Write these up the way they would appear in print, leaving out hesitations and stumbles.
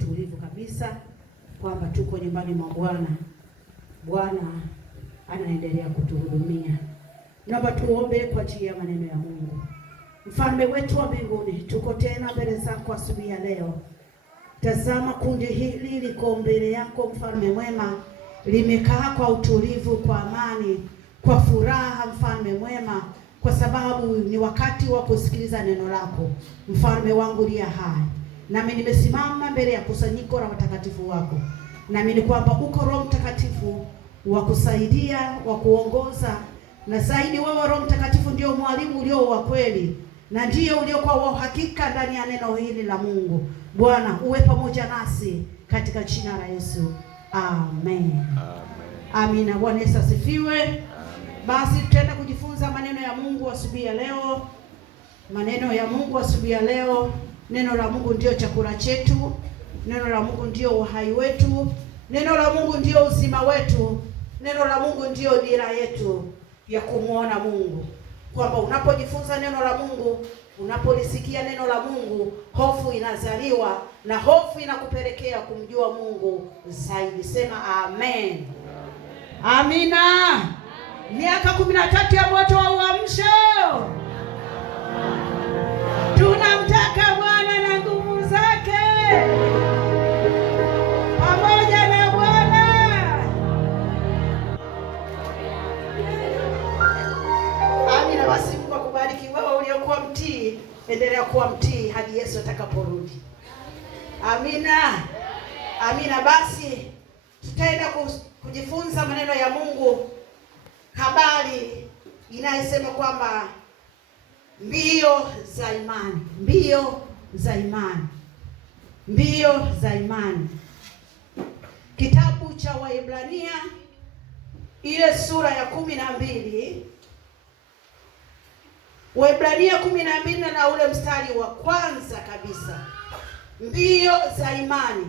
utulivu kabisa kwamba tuko nyumbani mwa Bwana. Bwana anaendelea kutuhudumia. Naomba tuombe kwa ajili ya maneno ya Mungu. Mfalme wetu wa mbinguni, tuko tena mbele zako asubuhi ya leo. Tazama kundi hili liko mbele yako, mfalme mwema, limekaa kwa utulivu, kwa amani, kwa furaha, mfalme mwema, kwa sababu ni wakati wa kusikiliza neno lako. Mfalme wangu liya hai, nami nimesimama mbele ya kusanyiko la watakatifu wako. Nami ni kwamba uko Roho Mtakatifu wa kusaidia, wa kuongoza, na zaidi wewe Roho Mtakatifu ndio mwalimu ulio wa kweli, na ndiyo uliokuwa wa uhakika ndani ya neno hili la Mungu. Bwana, uwe pamoja nasi katika jina la Yesu. Amen. Amina. Bwana Yesu asifiwe. Basi tutaenda kujifunza maneno ya Mungu asubuhi ya leo. Maneno ya Mungu asubuhi ya leo. Neno la Mungu ndio chakula chetu. Neno la Mungu ndio uhai wetu. Neno la Mungu ndio uzima wetu. Neno la Mungu ndio dira yetu ya kumuona Mungu. Kwamba unapojifunza neno la Mungu, unapolisikia neno la Mungu, hofu inazaliwa, na hofu inakupelekea kumjua Mungu zaidi. Sema amen. Amina. Miaka 13 ya moto wa uamsho. Tunamtaka Bwana na nguvu zake. Pamoja na Bwana. Amina. Basi Mungu akubariki wewe uliokuwa mtii, endelea kuwa mtii hadi Yesu atakaporudi. Amina. Amina. Basi tutaenda kujifunza maneno ya Mungu, habari inayosema kwamba mbio za imani, mbio za imani, mbio za imani. Kitabu cha Waebrania ile sura ya 12, Waebrania 12 na ule mstari wa kwanza kabisa. Mbio za imani.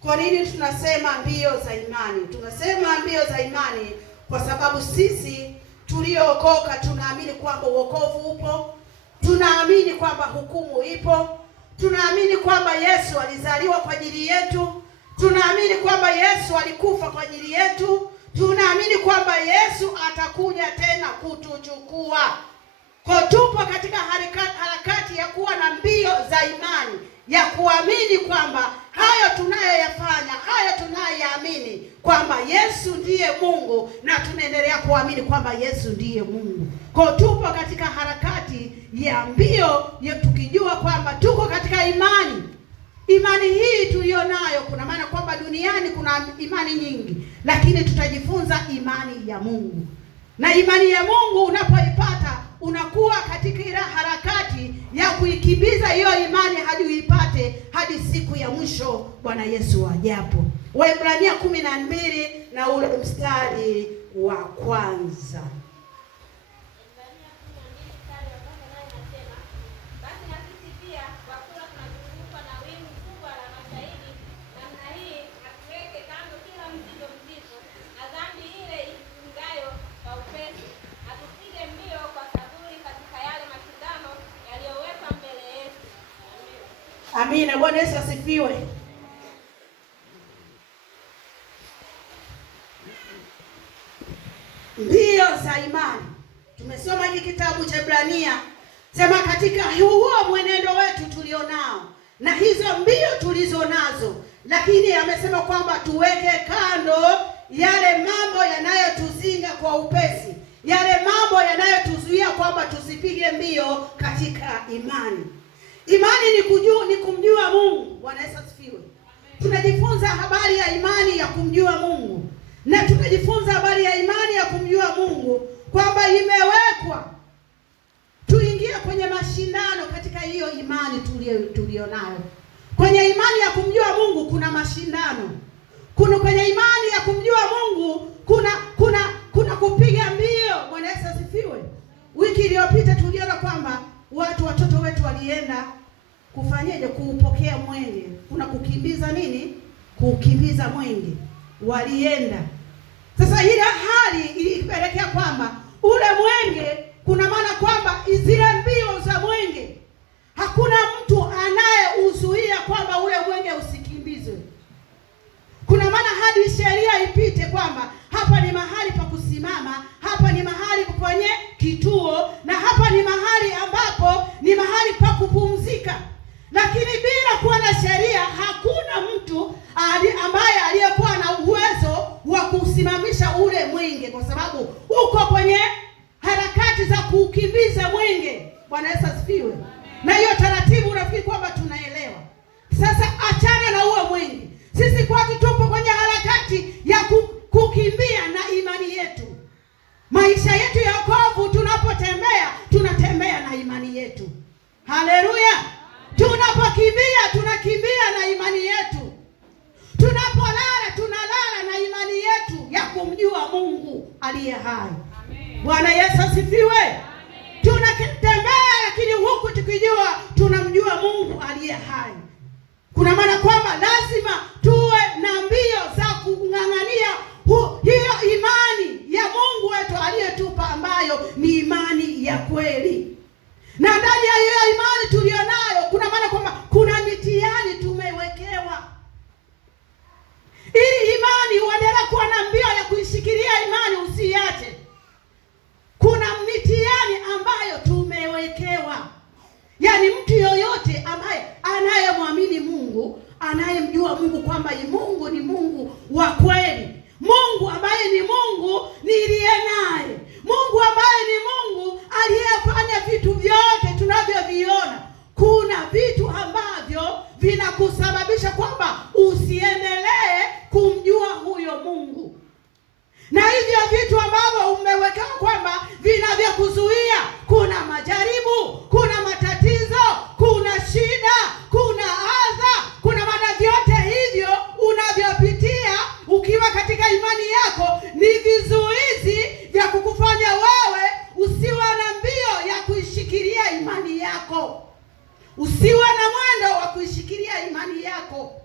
Kwa nini tunasema mbio za imani? Tunasema mbio za imani kwa sababu sisi tuliookoka tunaamini kwamba wokovu upo, tunaamini kwamba hukumu ipo, tunaamini kwamba Yesu alizaliwa kwa ajili yetu, tunaamini kwamba Yesu alikufa kwa ajili yetu, tunaamini kwamba Yesu atakuja tena kutuchukua. Kwa tupo katika harakati ya kuwa na mbio za imani, ya kuamini kwamba hayo tunayoyafanya, hayo tunayoyaamini kwamba Yesu ndiye Mungu, na tunaendelea kuamini kwamba Yesu ndiye Mungu. Kwa tupo katika harakati ya mbio ya tukijua kwamba tuko katika imani. Imani hii tulionayo, kuna maana kwamba duniani kuna imani nyingi, lakini tutajifunza imani ya Mungu. Na imani ya Mungu unapoipata, unakuwa katika ile harakati ya kuikimbiza hiyo imani hadi uipate, hadi siku ya mwisho Bwana Yesu ajapo. Waebrania 12 na ule mstari wa kwanza. Amina. Bwana Yesu asifiwe. Mbio za imani. Tumesoma hiki kitabu cha Waebrania. Sema katika huo mwenendo wetu tulionao na hizo mbio tulizo nazo, lakini amesema kwamba tuweke kando yale mambo yanayotuzinga kwa upesi, yale mambo yanayotuzuia kwamba tusipige mbio katika imani. Imani ni kumjua Mungu. Bwana Yesu asifiwe. Tunajifunza habari ya imani ya kumjua Mungu. Na tunajifunza habari ya imani ya kumjua Mungu kwamba imewekwa tuingie kwenye mashindano katika hiyo imani tulionayo. Kwenye imani ya kumjua Mungu kuna mashindano. Kwenye imani ya kumjua Mungu kuna kupiga mbio. Bwana Yesu asifiwe. Wiki iliyopita tuliona kwamba watoto wetu walienda kufanyaje? Kuupokea mwenge. Kuna kukimbiza nini? Kukimbiza mwenge. Walienda. Sasa ile hali ilipelekea kwamba ule mwenge, kuna maana kwamba zile mbio za mwenge hakuna mtu anayeuzuia kwamba ule mwenge usikimbie. ni sheria ipite kwamba hapa ni mahali pa kusimama, hapa ni mahali kwenye kituo, na hapa ni mahali ambapo ni mahali pa kupumzika. Lakini bila kuwa na sheria, hakuna mtu ambaye aliyekuwa na uwezo wa kusimamisha ule mwenge, kwa sababu uko kwenye harakati za kukimbiza mwenge. Bwana Yesu asifiwe. Na hiyo taratibu unafikiri kwamba tunaelewa. Sasa achana na uwe mwenge. Sisi kwetu tupo kwenye harakati ya kukimbia na imani yetu. Maisha yetu ya wokovu, tunapotembea tunatembea na imani yetu. Haleluya. Tunapokimbia tunakimbia na imani yetu. Tunapolala tunalala na imani yetu ya kumjua Mungu aliye hai. Bwana Yesu asifiwe. Tunatembea lakini huku tukijua tunamjua Mungu aliye hai. Kuna maana kwamba lazima tuwe na mbio za kung'ang'ania hiyo imani ya Mungu wetu aliyetupa, ambayo ni imani ya kweli. Na ndani ya hiyo imani tulionayo, kuna maana kwamba kuna mitihani tumewekewa. Ili imani uendelee kuwa na mbio ya kuishikilia imani, usiache. Kuna mitihani ambayo tumewekewa. Yaani mtu yoyote ambaye anayemwamini Mungu, anayemjua Mungu kwamba Mungu ni Mungu wa kweli, Mungu ambaye ni Mungu niliye naye, Mungu ambaye ni Mungu aliyefanya vitu vyote tunavyoviona. Kuna vitu ambavyo vinakusababisha kwamba usiendelee kumjua huyo Mungu, na hivyo vitu ambavyo umewekewa kwamba vinavyokuzuia, kuna majaribu, kuna matatizo, kuna shida, kuna adha, kuna maana vyote hivyo unavyopitia ukiwa katika imani yako ni vizuizi vya kukufanya wewe usiwe na mbio ya kuishikilia imani yako, usiwe na mwendo wa kuishikilia imani yako,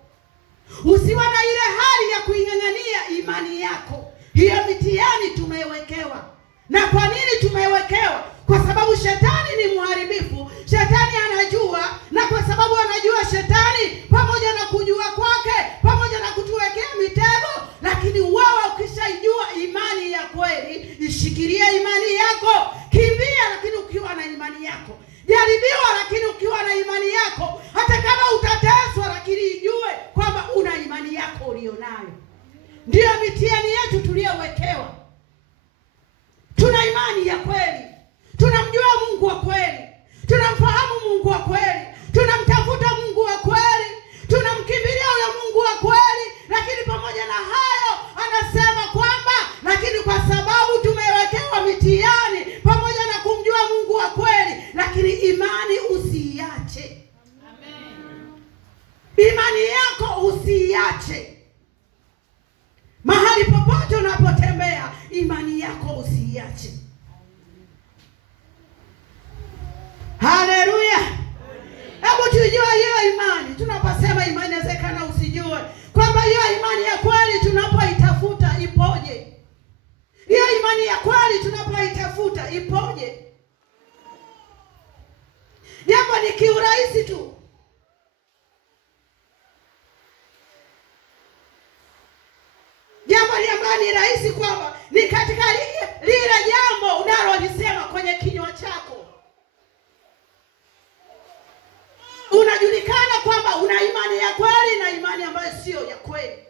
usiwe na ile hali ya kuing'ang'ania imani yako. Hiyo mitihani tumewekewa. Na kwa nini tumewekewa? Kwa sababu shetani ni mharibifu. Shetani anajua, na kwa sababu anajua shetani, pamoja na kujua kwake, pamoja na kutuwekea mitego, lakini wewe ukishaijua imani ya kweli, ishikilia imani yako. Kimbia lakini ukiwa na imani yako. Jaribiwa lakini ukiwa na imani yako. Hata kama utateswa, lakini ijue kwamba una imani yako ulionayo. Ndiyo mitihani yetu tuliyowekewa. Tuna imani ya kweli, tunamjua Mungu wa kweli, tunamfahamu Mungu wa kweli, tunamtafuta Mungu wa kweli, tunamkimbilia huyo Mungu wa kweli. Lakini pamoja na hayo anasema kwamba lakini kwa sababu tumewekewa mitihani pamoja na kumjua Mungu wa kweli, lakini imani usiiache. Imani yako usiiache. Mahali popote unapotembea, imani yako usiiache. Haleluya. Hebu tujue hiyo imani. Tunaposema imani, inawezekana usijue kwamba hiyo imani ya kweli tunapoitafuta ipoje. Hiyo imani ya kweli tunapoitafuta ipoje. Jambo ni kiurahisi tu. Jambo ambalo ni rahisi kwamba ni katika lile jambo unalolisema kwenye kinywa chako. Unajulikana kwamba una imani ya kweli na imani ambayo sio ya kweli.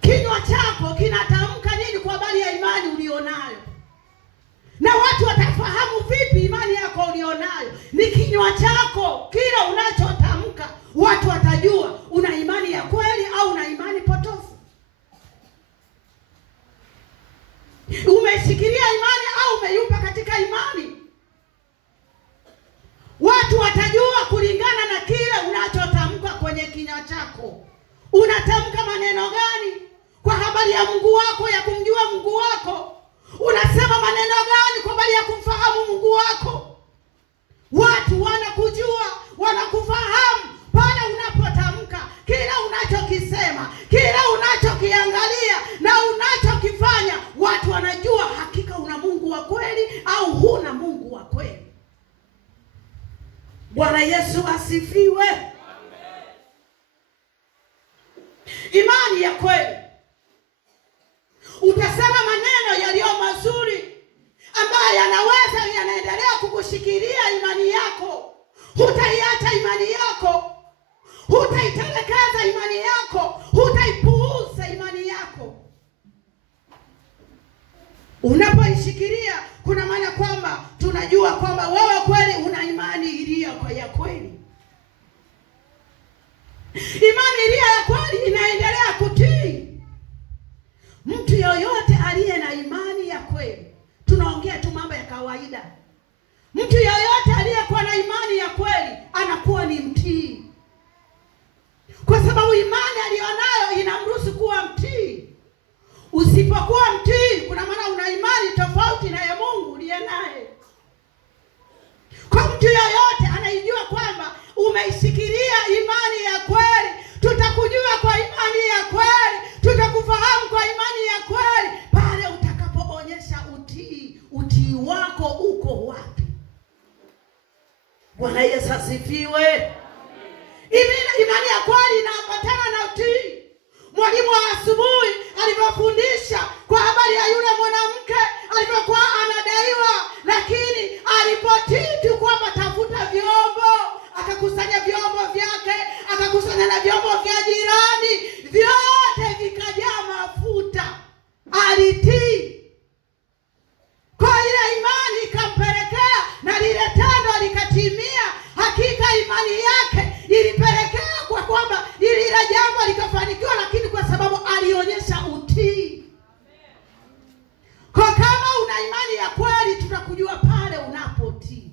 Kinywa chako kinatamka nini kwa habari ya imani ulionayo? Na watu watafahamu vipi imani yako ulionayo? Ni kinywa chako, kila unachotamka watu watajua una imani ya kweli au una imani potofu. Umeshikilia imani au umeyumba katika imani. Watu watajua kulingana na kile unachotamka kwenye kinywa chako. Unatamka maneno gani kwa habari ya Mungu wako, ya kumjua Mungu wako? Unasema maneno gani kwa habari ya kumfahamu Mungu wako? Watu wanakujua, wanakufahamu pale unapotamka kila unachokisema, kila unachokiangalia na unachokifanya. Watu wanajua hakika una Mungu wa kweli au huna Mungu wa kweli. Bwana Yesu asifiwe. imani ya kweli. Utasema maneno yaliyo mazuri ambayo yanaweza yanaendelea kukushikilia imani yako. Hutaiacha imani yako, hutaitelekeza imani yako, hutaipuuza imani yako. Unapoishikilia, kuna maana kwamba tunajua kwamba wewe kweli una imani iliyo ya kweli. Imani iliyo ya kweli inaendelea kutii. Mtu yoyote aliye na imani ya kweli, tunaongea tu mambo ya kawaida. Mtu yoyote aliyekuwa na imani ya kweli anakuwa ni mtii, kwa sababu imani aliyonayo inamruhusu kuwa mtii. Usipokuwa mtii, kuna maana una imani tofauti na ya Mungu uliye naye. Kwa mtu yoyote anaijua kwamba umeishikilia imani ya kweli, tutakujua kwa imani ya kweli, tutakufahamu kwa imani ya kweli pale utakapoonyesha utii. Utii wako uko wapi? Bwana Yesu asifiwe. Imani ya kweli inaambatana na utii. Mwalimu wa asubuhi alipofundisha kwa habari ya yule mwanamke alipokuwa anadaiwa, lakini alipotii tu kwamba tafuta vyombo, akakusanya vyombo vyake, akakusanya na vyombo vya jirani, vyote vikajaa mafuta. Alitii. Kwa ile imani ikampelekea na lile tendo likatimia. Hakika imani yake ilipelekea kwa kwamba ile jambo likafanikiwa, lakini kwa sababu alionyesha utii. Kwa kama una imani ya kweli, tutakujua pale unapotii.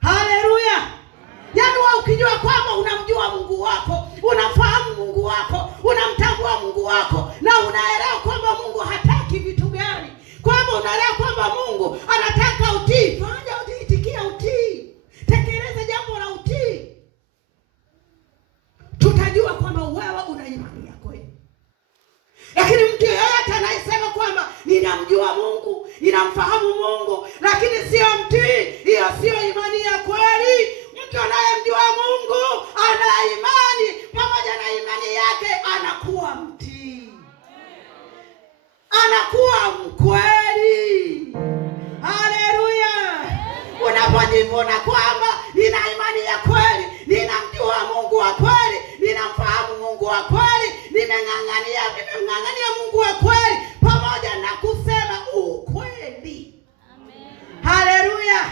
Haleluya. Yaani wewe ukijua kwamba unamjua Mungu wako, unafahamu Mungu wako, unamtambua Mungu wako, na unaelewa kwamba Mungu hataki vitu gani, kwamba unaelewa kwamba Mungu anataka utii, fanya utii, itikia utii, tekeleza jambo la utii, tutajua kwamba wewe una imani ya kweli. Lakini mtu yeyote anayesema kwamba ninamjua Mungu, ninamfahamu Mungu, lakini sio mtii, hiyo sio imani ya kweli. Mtu anayemjua Mungu ana imani, pamoja na imani yake anakuwa mtii, anakuwa mkweli. Haleluya. Unapojivuna kwamba nina imani ya kweli, ninamjua Mungu wa kweli, ninamfahamu Mungu wa kweli, nimeng'ang'ania Mungu wa kweli, pamoja na kusema ukweli. Haleluya.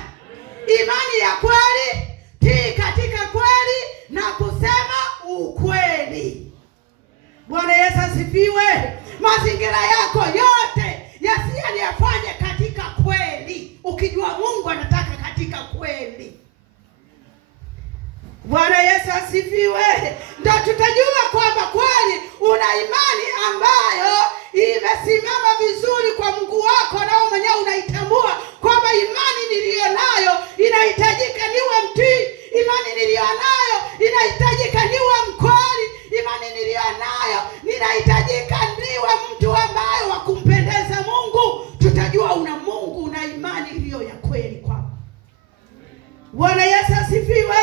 Imani ya kweli, tii katika kweli na kusema ukweli. Bwana Yesu asifiwe. Mazingira yako yote yafanye katika kweli, ukijua Mungu anataka katika kweli. Bwana Yesu asifiwe. Ndio tutajua kwamba kweli una imani ambayo imesimama vizuri kwa Mungu wako, na wewe mwenyewe unaitambua kwamba imani niliyonayo inahitajika niwe mtii, imani niliyonayo inahitajika niwe mkweli, imani niliyonayo inahitajika niwe mtu ambaye wa kumpendeza Mungu. Tutajua una Mungu, una imani iliyo ya kweli kwako. Bwana Yesu asifiwe.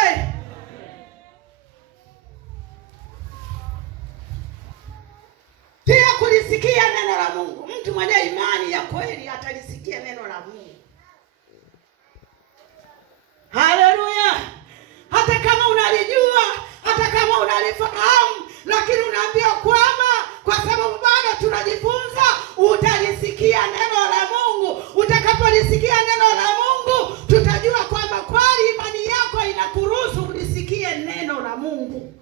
Pia kulisikia neno la Mungu. Mtu mwenye imani ya kweli atalisikia neno la Mungu. Haleluya. Hata kama unalijua, hata kama unalifahamu, lakini unaambiwa kwamba kwa sababu bado tunajifunza, utalisikia neno la Mungu. Utakapolisikia neno la Mungu, tutajua kwamba kweli imani yako inakuruhusu ulisikie neno la Mungu.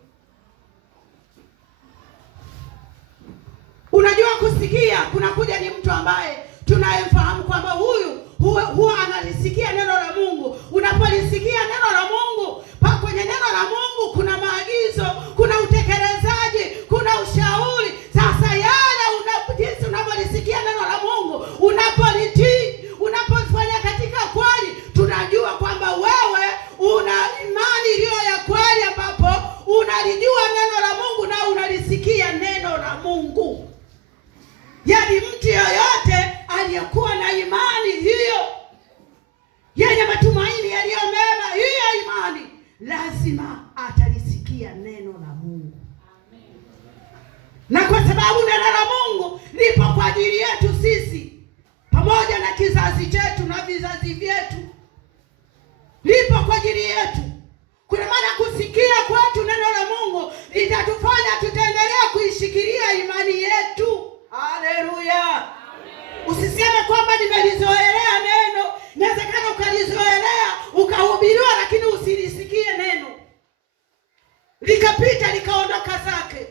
Unajua kusikia kunakuja ni mtu ambaye tunayemfahamu kwamba huwa analisikia neno la Mungu. Unapolisikia neno la Mungu, kwenye neno la Mungu kuna maagizo, kuna utekelezaji, kuna ushauri. Sasa yale jinsi unapolisikia neno la Mungu, unapolitii, unapofanya katika kweli, tunajua kwamba wewe una imani iliyo ya kweli, ambapo unalijua neno la Mungu na unalisikia neno la Mungu. Yaani mtu yoyote aliyekuwa na imani hiyo yenye matumaini yaliyo mema, hiyo imani sababu neno la Mungu lipo kwa ajili yetu sisi pamoja na kizazi chetu na vizazi vyetu, lipo kwa ajili yetu. Kuna maana kusikia kwetu neno la Mungu litatufanya tutaendelea kuishikilia imani yetu. Haleluya! Usiseme kwamba nimelizoelea neno. Inawezekana ukalizoelea ukahubiriwa, lakini usilisikie neno, likapita likaondoka zake.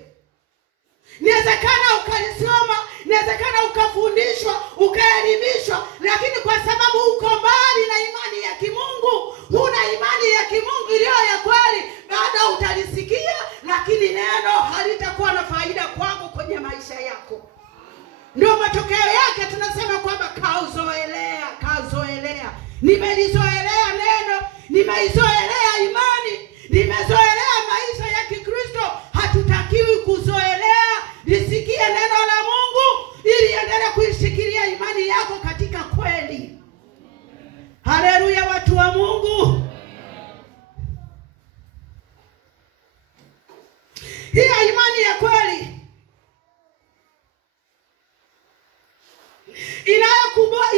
Inawezekana ukalisoma, inawezekana ukafundishwa, ukaelimishwa, lakini kwa sababu uko mbali na imani ya kimungu, huna imani ya kimungu iliyo ya kweli, bado utalisikia, lakini neno halitakuwa na faida kwako kwenye maisha yako. Ndio matokeo yake tunasema kwamba kauzoelea. Nimelizoelea neno, nimeizoelea imani, nimezoelea maisha ya Kikristo. Hatutakiwi kuzoelea. Lisikie neno la Mungu ili endelee kuishikilia imani yako katika kweli. Haleluya, watu wa Mungu. Hiyo imani ya kweli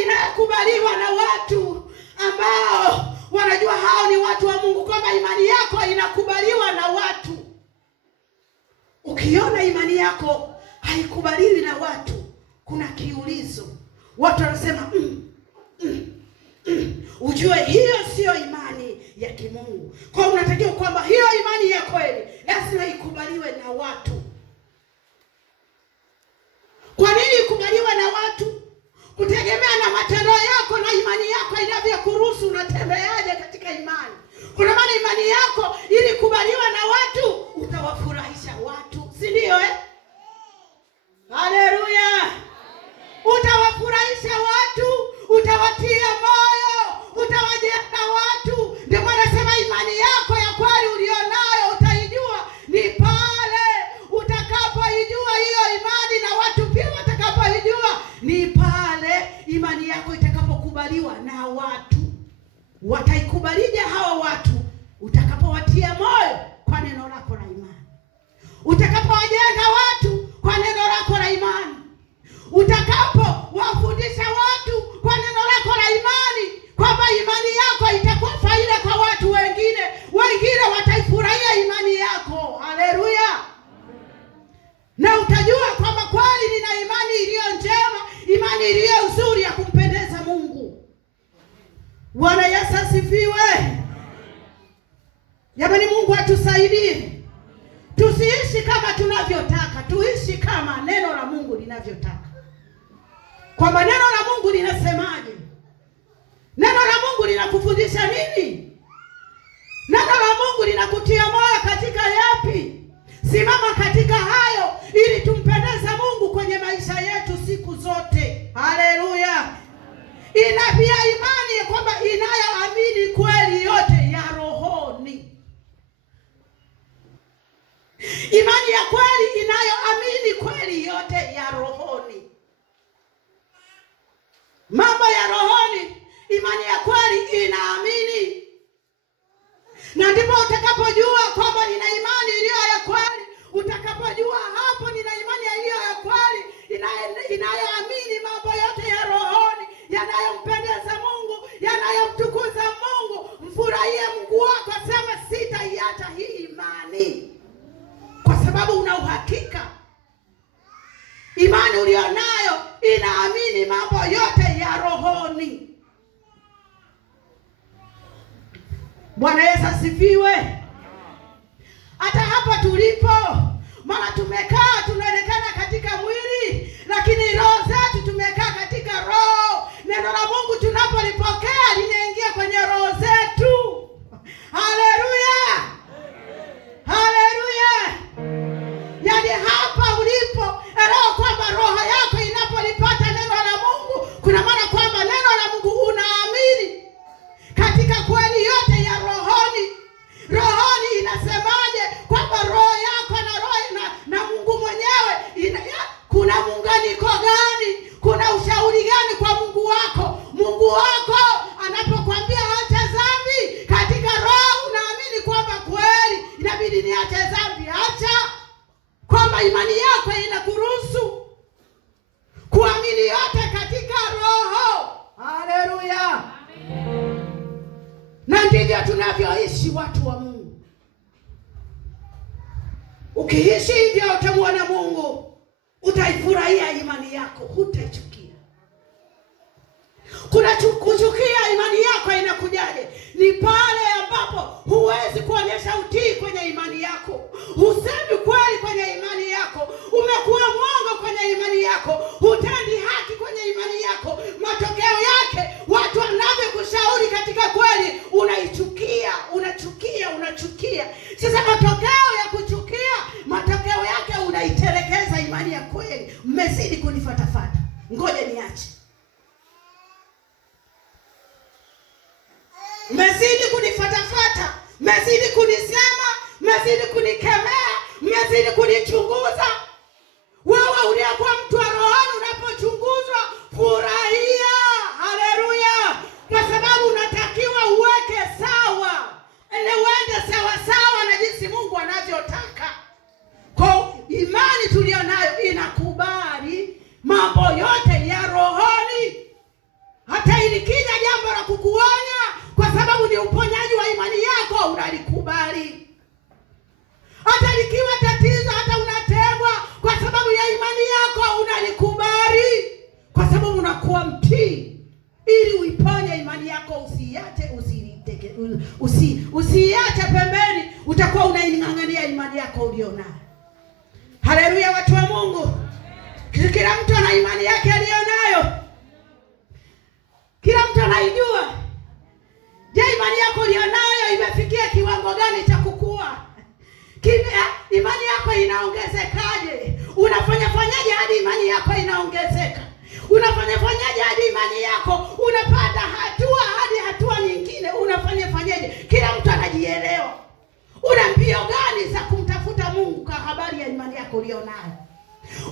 inayokubaliwa na watu ambao wanajua hao ni watu wa Mungu, kwamba imani yako inakubaliwa na watu. Ukiona imani yako haikubaliwi na watu, kuna kiulizo. Watu wanasema ujue hiyo sio imani ya kimungu. Kwa unatakiwa kwamba hiyo imani ya kweli lazima ikubaliwe na watu. Kwa nini ikubaliwe na watu? Kutegemea na matendo yako na imani yako inavyokuruhusu unatembeaje katika imani. Kuna maana imani yako ili kubaliwa na watu, utawafurahisha watu, si ndio Haleluya! Utawafurahisha watu, utawatia moyo, utawajenga watu. Ndio maana nasema imani yako ya kweli ulionayo utaijua ni pale utakapoijua hiyo imani, na watu pia watakapoijua ni pale imani yako itakapokubaliwa na watu. Wataikubalije hao watu? Utakapowatia moyo kwa neno lako la imani, utakapowajenga watu kwa neno lako la imani, utakapowafundisha watu kwa neno lako la imani, kwamba imani yako itakuwa faida kwa watu wengine wataifurahia imani yako. Haleluya! Na utajua kwamba kweli nina imani iliyo njema, imani iliyo nzuri ya kumpendeza Mungu. Bwana Yesu asifiwe. Jamani, Mungu atusaidie. Tusiishi kama tunavyotaka, tuishi kama neno la Mungu linavyotaka. Kwamba neno la Mungu linasemaje? Neno la Mungu linakufundisha nini? Neno la Mungu linakutia moyo katika yapi? Simama katika hayo ili tumpendeze Mungu kwenye maisha yetu siku zote. Haleluya! Ina pia imani kwamba inayoamini kweli yote ya rohoni. Imani ya kweli inayoamini kweli yote ya rohoni. Mambo ya rohoni, imani ya kweli inaamini. Na ndipo utakapojua kwamba nina imani iliyo ya kweli. Utakapojua hapo nina imani iliyo ya kweli, inayoamini mambo yote ya rohoni, yanayompendeza Mungu, yanayomtukuza Mungu. Mfurahie Mungu wako, sema sitaiacha hii imani. Kwa sababu una uhakika imani ulionayo inaamini mambo yote ya rohoni. Bwana Yesu asifiwe. Hata hapa tulipo, maana tumekaa tunaonekana katika mwili, lakini roho zetu tumekaa katika roho. Neno la Mungu tunapolipokea linaingia kwenye roho zetu. Haleluya! Haleluya! Yaani hapa ulipo, elewa kwamba roho yako inapolipata neno la Mungu, kuna maana kwamba neno la Mungu unaamini katika kweli yote ya rohoni. Rohoni inasemaje? Kwamba roho yako na roho na Mungu mwenyewe kuna muunganiko gani? Kuna ushauri gani kwa Mungu wako? Mungu wako anapokuambia acha dhambi, katika roho unaamini kwamba kweli inabidi niache dhambi, acha. Kwamba imani yako inakuruhusu ndio tunavyoishi watu wa Mungu. Ukiishi hivyo utamwona Mungu, utaifurahia imani yako, hutaichukia. Kuchukia imani yako inakujaje? Ni pale ambapo huwezi kuonyesha utii kwenye imani yako, husemi kweli kwenye imani yako, umekuwa mwongo kwenye imani yako, hutendi haki kwenye imani yako. Matokeo yake watu wanavyokushauri katika kweli unaichukia, unachukia. Sasa matokeo ya kuchukia, matokeo yake unaitelekeza imani ya kweli. Mmezidi kunifatafata, ngoja niache. Mmezidi kunifatafata, mmezidi kunisema, mmezidi kunikemea, mmezidi kunichunguza. Wewe uliyekuwa mtu wa rohoni, unapochunguzwa furahia. Haleluya! Kwa sababu unatakiwa uweke sawa, ili uende sawa sawa na jinsi Mungu anavyotaka. Kwa imani tulionayo inakubali mambo yote ya rohoni. Hata ilikija jambo la kukuonya, kwa sababu ni uponyaji wa imani yako, unalikubali. Hata likiwa tatizo, hata unategwa, kwa sababu ya imani yako unalikubali, kwa sababu unakuwa mtii, ili uiponye imani yako. Usiache pembeni, utakuwa unaing'ang'ania imani yako ulionayo. Haleluya, watu wa Mungu. Kila mtu ana imani yake alionayo, kila mtu anaijua. Je, imani yako ulionayo imefikia kiwango gani cha kukua? Imani yako inaongezekaje? Unafanyaje hadi imani yako inaongezeka? Unafanyaje hadi imani yako unapata hatua hadi hatua nyingine? Unafanyaje? Kila mtu anajielewa. Una mbio gani za kumtafuta Mungu kwa habari ya imani yako ulionayo?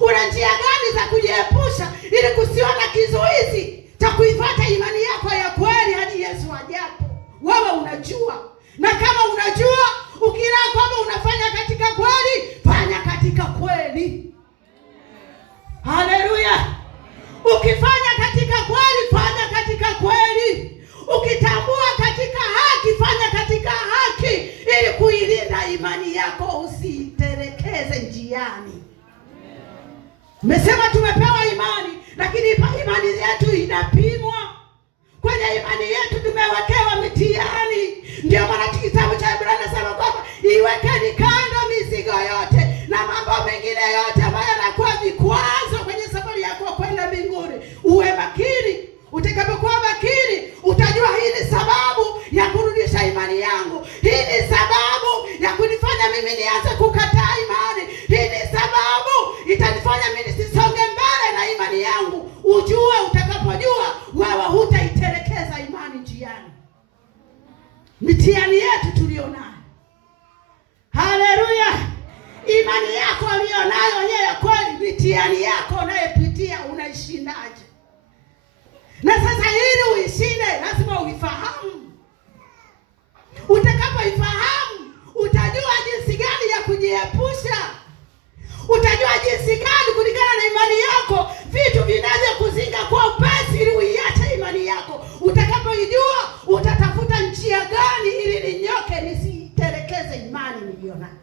Una njia gani za kujiepusha ili kusiwa na kizuizi cha kuifuata imani yako ya kweli hadi Yesu ajapo? Wewe unajua. Na kama unajua, ukila kwamba unafanya katika kweli, fanya katika kweli. Haleluya. Ukifanya katika kweli, fanya katika kweli. Ukitambua katika haki, fanya katika haki, ili kuilinda imani yako, usiterekeze njiani. Mesema tumepewa imani, lakini imani yetu inapimwa. Kwenye imani yetu tumewekewa mitihani. Ndio maana kitabu cha Ibrania nasema kwamba iwekeni kando mizigo yote na mambo mengine yote ambayo yanakuwa vikwazo kwenye safari yako kwenda mbinguni. Uwe makini. Utakapokuwa makini, utajua hii ni sababu ya kurudisha imani yangu. Hii ni sababu ya kunifanya mimi nianze kukataa imani. Hii ni sababu itanifanya mimi nisisonge mbele na imani yangu. Ujue, utakapojua, wewe hutaitelekeza imani njiani. Mitihani yetu tulionayo. Haleluya. Imani yako ulionayo yeye kweli, mitihani yako unayepitia unaishindaje? Na sasa ili uishinde, lazima uifahamu. Utakapoifahamu, utajua jinsi gani ya kujiepusha. Utajua jinsi gani kulingana na imani yako vitu vinavyokuzinga kwa upesi ili uiache imani yako. Utakapoijua, utatafuta njia gani ili ninyoke nisiterekeze imani nilionayo.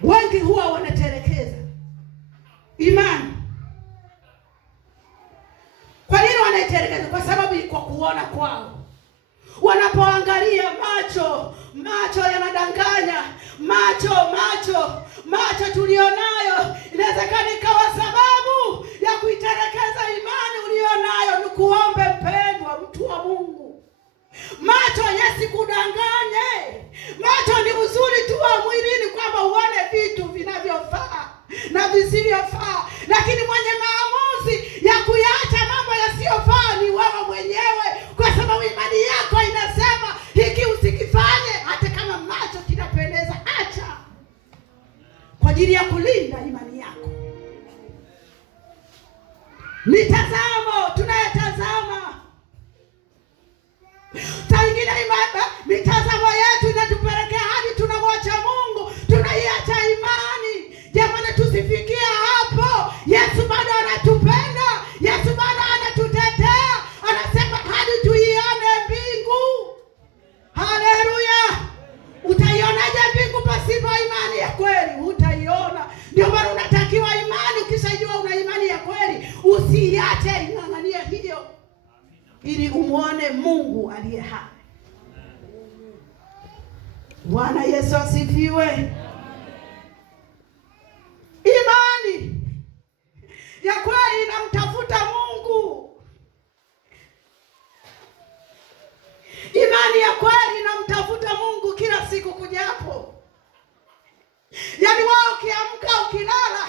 Wengi huwa wanaterekeza imani. Kwa nini wanaiterekeza? Kwa sababu kwa kuona kwao. Wanapoangalia macho yanadanganya. Macho tulionayo inawezekana ikawa sababu ya kuiterekeza imani ulionayo. Nikuombe mpendwa, mtu wa Mungu, macho yasikudanganye. Macho ni uzuri tu wa mwilini, kwamba uone vitu vinavyofaa na visivyofaa, lakini mwenye maamuzi ya kuyaacha mambo yasiyofaa ni wewe mwenyewe, kwa sababu imani yako inasema hiki usikifanye. Hata kama macho kinapendeza, acha, kwa ajili ya kulinda imani yako. Mitazamo tunayotazama, taingine mitazamo yetu inatupelekea hadi tunamwacha Mungu, tunaiacha imani. Jamani, tusifikia hapo. Yesu bado anatupenda, Yesu bado anatutetea, anasema hadi tuione mbingu. Ndio maana unatakiwa imani. Ukishajua una imani ya kweli, usiache, ing'ang'ania hiyo ili umuone Mungu aliye hai. Bwana Yesu asifiwe. Imani ya kweli inamtafuta Mungu. Imani ya kweli inamtafuta Mungu kila siku kujapo. Yaani wewe ukiamka, ukilala,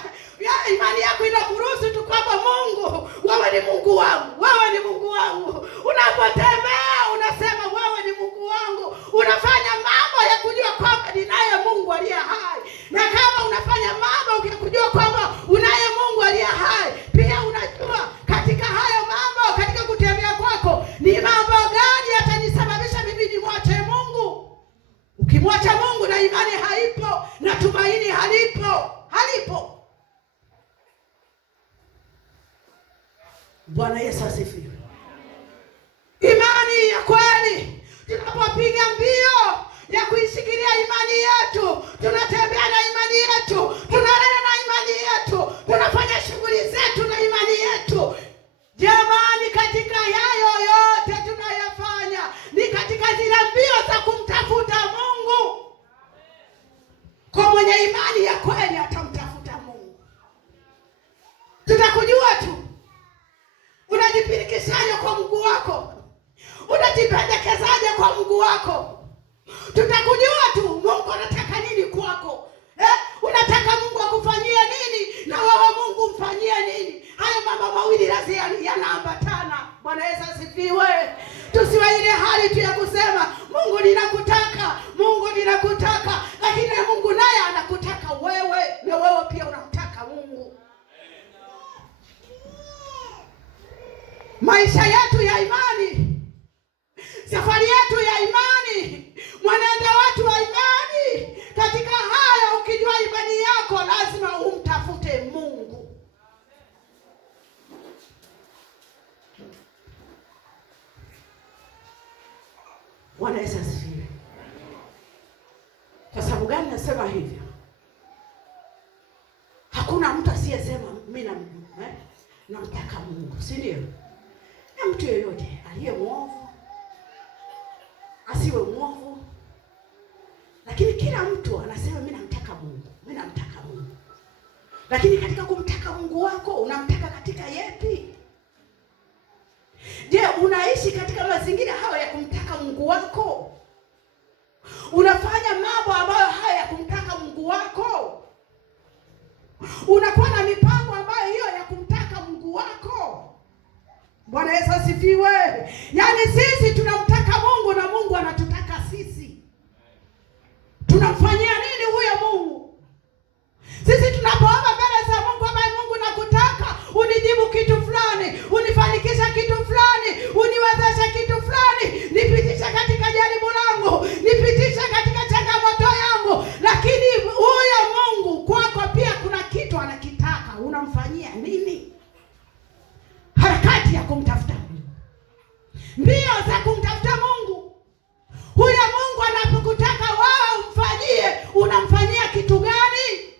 imani yako inakuruhusu tu kwamba Mungu, wewe ni Mungu wangu, wewe ni Mungu wangu. Unapotembea unasema wewe ni Mungu wangu. Unafanya mambo ya kujua kwamba ninaye Mungu aliye hai. Na kama unafanya mambo ukijua kwamba unaye Mungu aliye hai, pia unajua katika hayo mambo, katika kutembea kwako, ni mambo gani yatanisababisha mimi nimwache Mungu. Ukimwacha Mungu na imani haipo, na tumaini halipo. Bwana Yesu asifiwe. Imani ya kweli, tunapopiga mbio ya kuishikilia imani yetu, tunatembea na imani yetu, tunalala na imani yetu, tunafanya shughuli zetu na imani yetu. Jamani, katika hayo yote tunayofanya ni katika zile mbio za kumtafuta Mungu. Kwa mwenye imani ya kweli atamtafuta Mungu. Tutakujua tu unajipirikishaje kwa Mungu wako, unajipendekezaje kwa Mungu wako. Tutakujua tu Mungu anataka nini kwako. Unataka Mungu akufanyie nini, na wewe Mungu mfanyie nini. Hayo mambo mawili lazima yanaambatana. Bwana Yesu asifiwe. Tusiwe ile hali tu ya kusema Mungu ninakutaka, Mungu ninakutaka, lakini Mungu naye anakutaka wewe, na wewe pia unamtaka Mungu. Maisha yetu ya imani, safari yetu ya imani, mwenendo wetu wa imani, katika haya ukijua imani yako lazima umtafute Mungu. Bwana Yesu asifiwe. Kwa sababu gani nasema hivyo? Hakuna mtu asiyesema mimi namtaka Mungu, si ndio? Na mtu yeyote aliye mwovu, asiwe mwovu, lakini kila mtu anasema mimi namtaka Mungu, mimi namtaka Mungu. Lakini katika kumtaka Mungu wako, unamtaka katika yepi? Je, unaishi katika mazingira hayo ya kumtaka Mungu wako? Unafanya mambo ambayo haya ya kumtaka Mungu wako? Unakuwa na mipango ambayo hiyo ya kumtaka Mungu wako? Bwana Yesu asifiwe. Yaani sisi tunamtaka Mungu na Mungu anatutaka sisi. Tunamfanyia nini huyo Mungu? Sisi tunapoomba mbele za Mungu, kama Mungu nakutaka unijibu kitu fulani, unifanikisha kitu fulani, uniwezesha kitu fulani, nipitisha katika jaribu langu, nipitisha katika changamoto yangu. Lakini huyo Mungu kwako pia kuna kitu anakitaka. Unamfanyia nini? Harakati ya kumtafuta Mungu, mbio za kumtafuta Mungu. Huyo Mungu anapokutaka wewe umfanyie, unamfanyia kitu gani?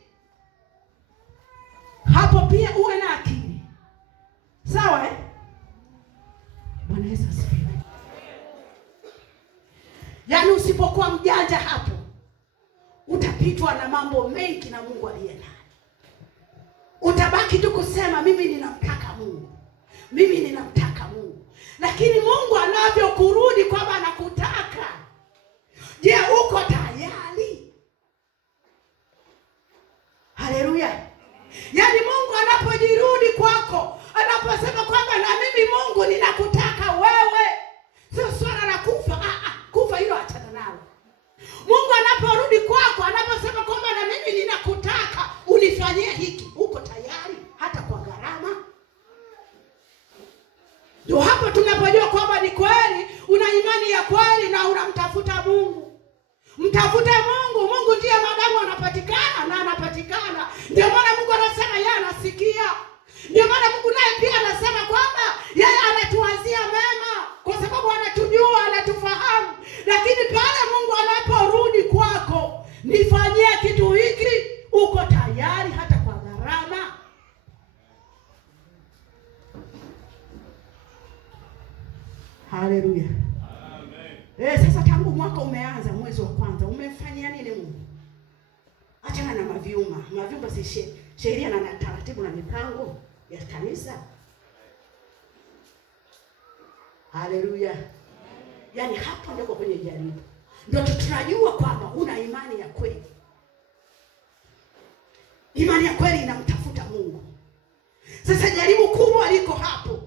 Hapo pia uwe na akili. Sawa Bwana Yesu asifiwe. Yaani usipokuwa mjanja hapo, utapitwa na mambo mengi na Mungu aliye naye. Utabaki tu kusema mimi ninamtaka Mungu, mimi ninamtaka Mungu. Lakini Mungu anavyokurudi kwamba anakutaka, je, uko tayari? Haleluya. Yaani Mungu anapojirudi kwako, anaposema kwamba na mimi Mungu ninakutaka wewe, sio swala la kufa. Kufa hilo achana nalo. Mungu anaporudi kwako, anaposema kwamba na mimi ninakutaka unifanyie hiki, uko tayari hata kwa gharama? Ndio hapo tunapojua kwamba ni kweli una imani ya kweli na unamtafuta Mungu. Mtafute Mungu. Mungu ndiye madamu anapatikana na anapatikana. Ndio maana Mungu anasema yeye anasikia. Ndio maana Mungu naye pia anasema kwamba yeye anatuwazia mema, kwa sababu anatujua, anatufahamu. Lakini pale Mungu anaporudi kwako, nifanyie kitu hiki, uko tayari hata Haleluya. Amen. Sasa tangu mwaka umeanza, mwezi wa kwanza, umemfanyia nini Mungu? Achana na mavyuma. Mavyuma si sheria na taratibu na mipango ya kanisa. Haleluya. Yaani hapa ndiko kwenye jaribu. Ndio tunajua kwamba una imani ya kweli. Imani ya kweli inamtafuta Mungu. Sasa jaribu kubwa liko hapo.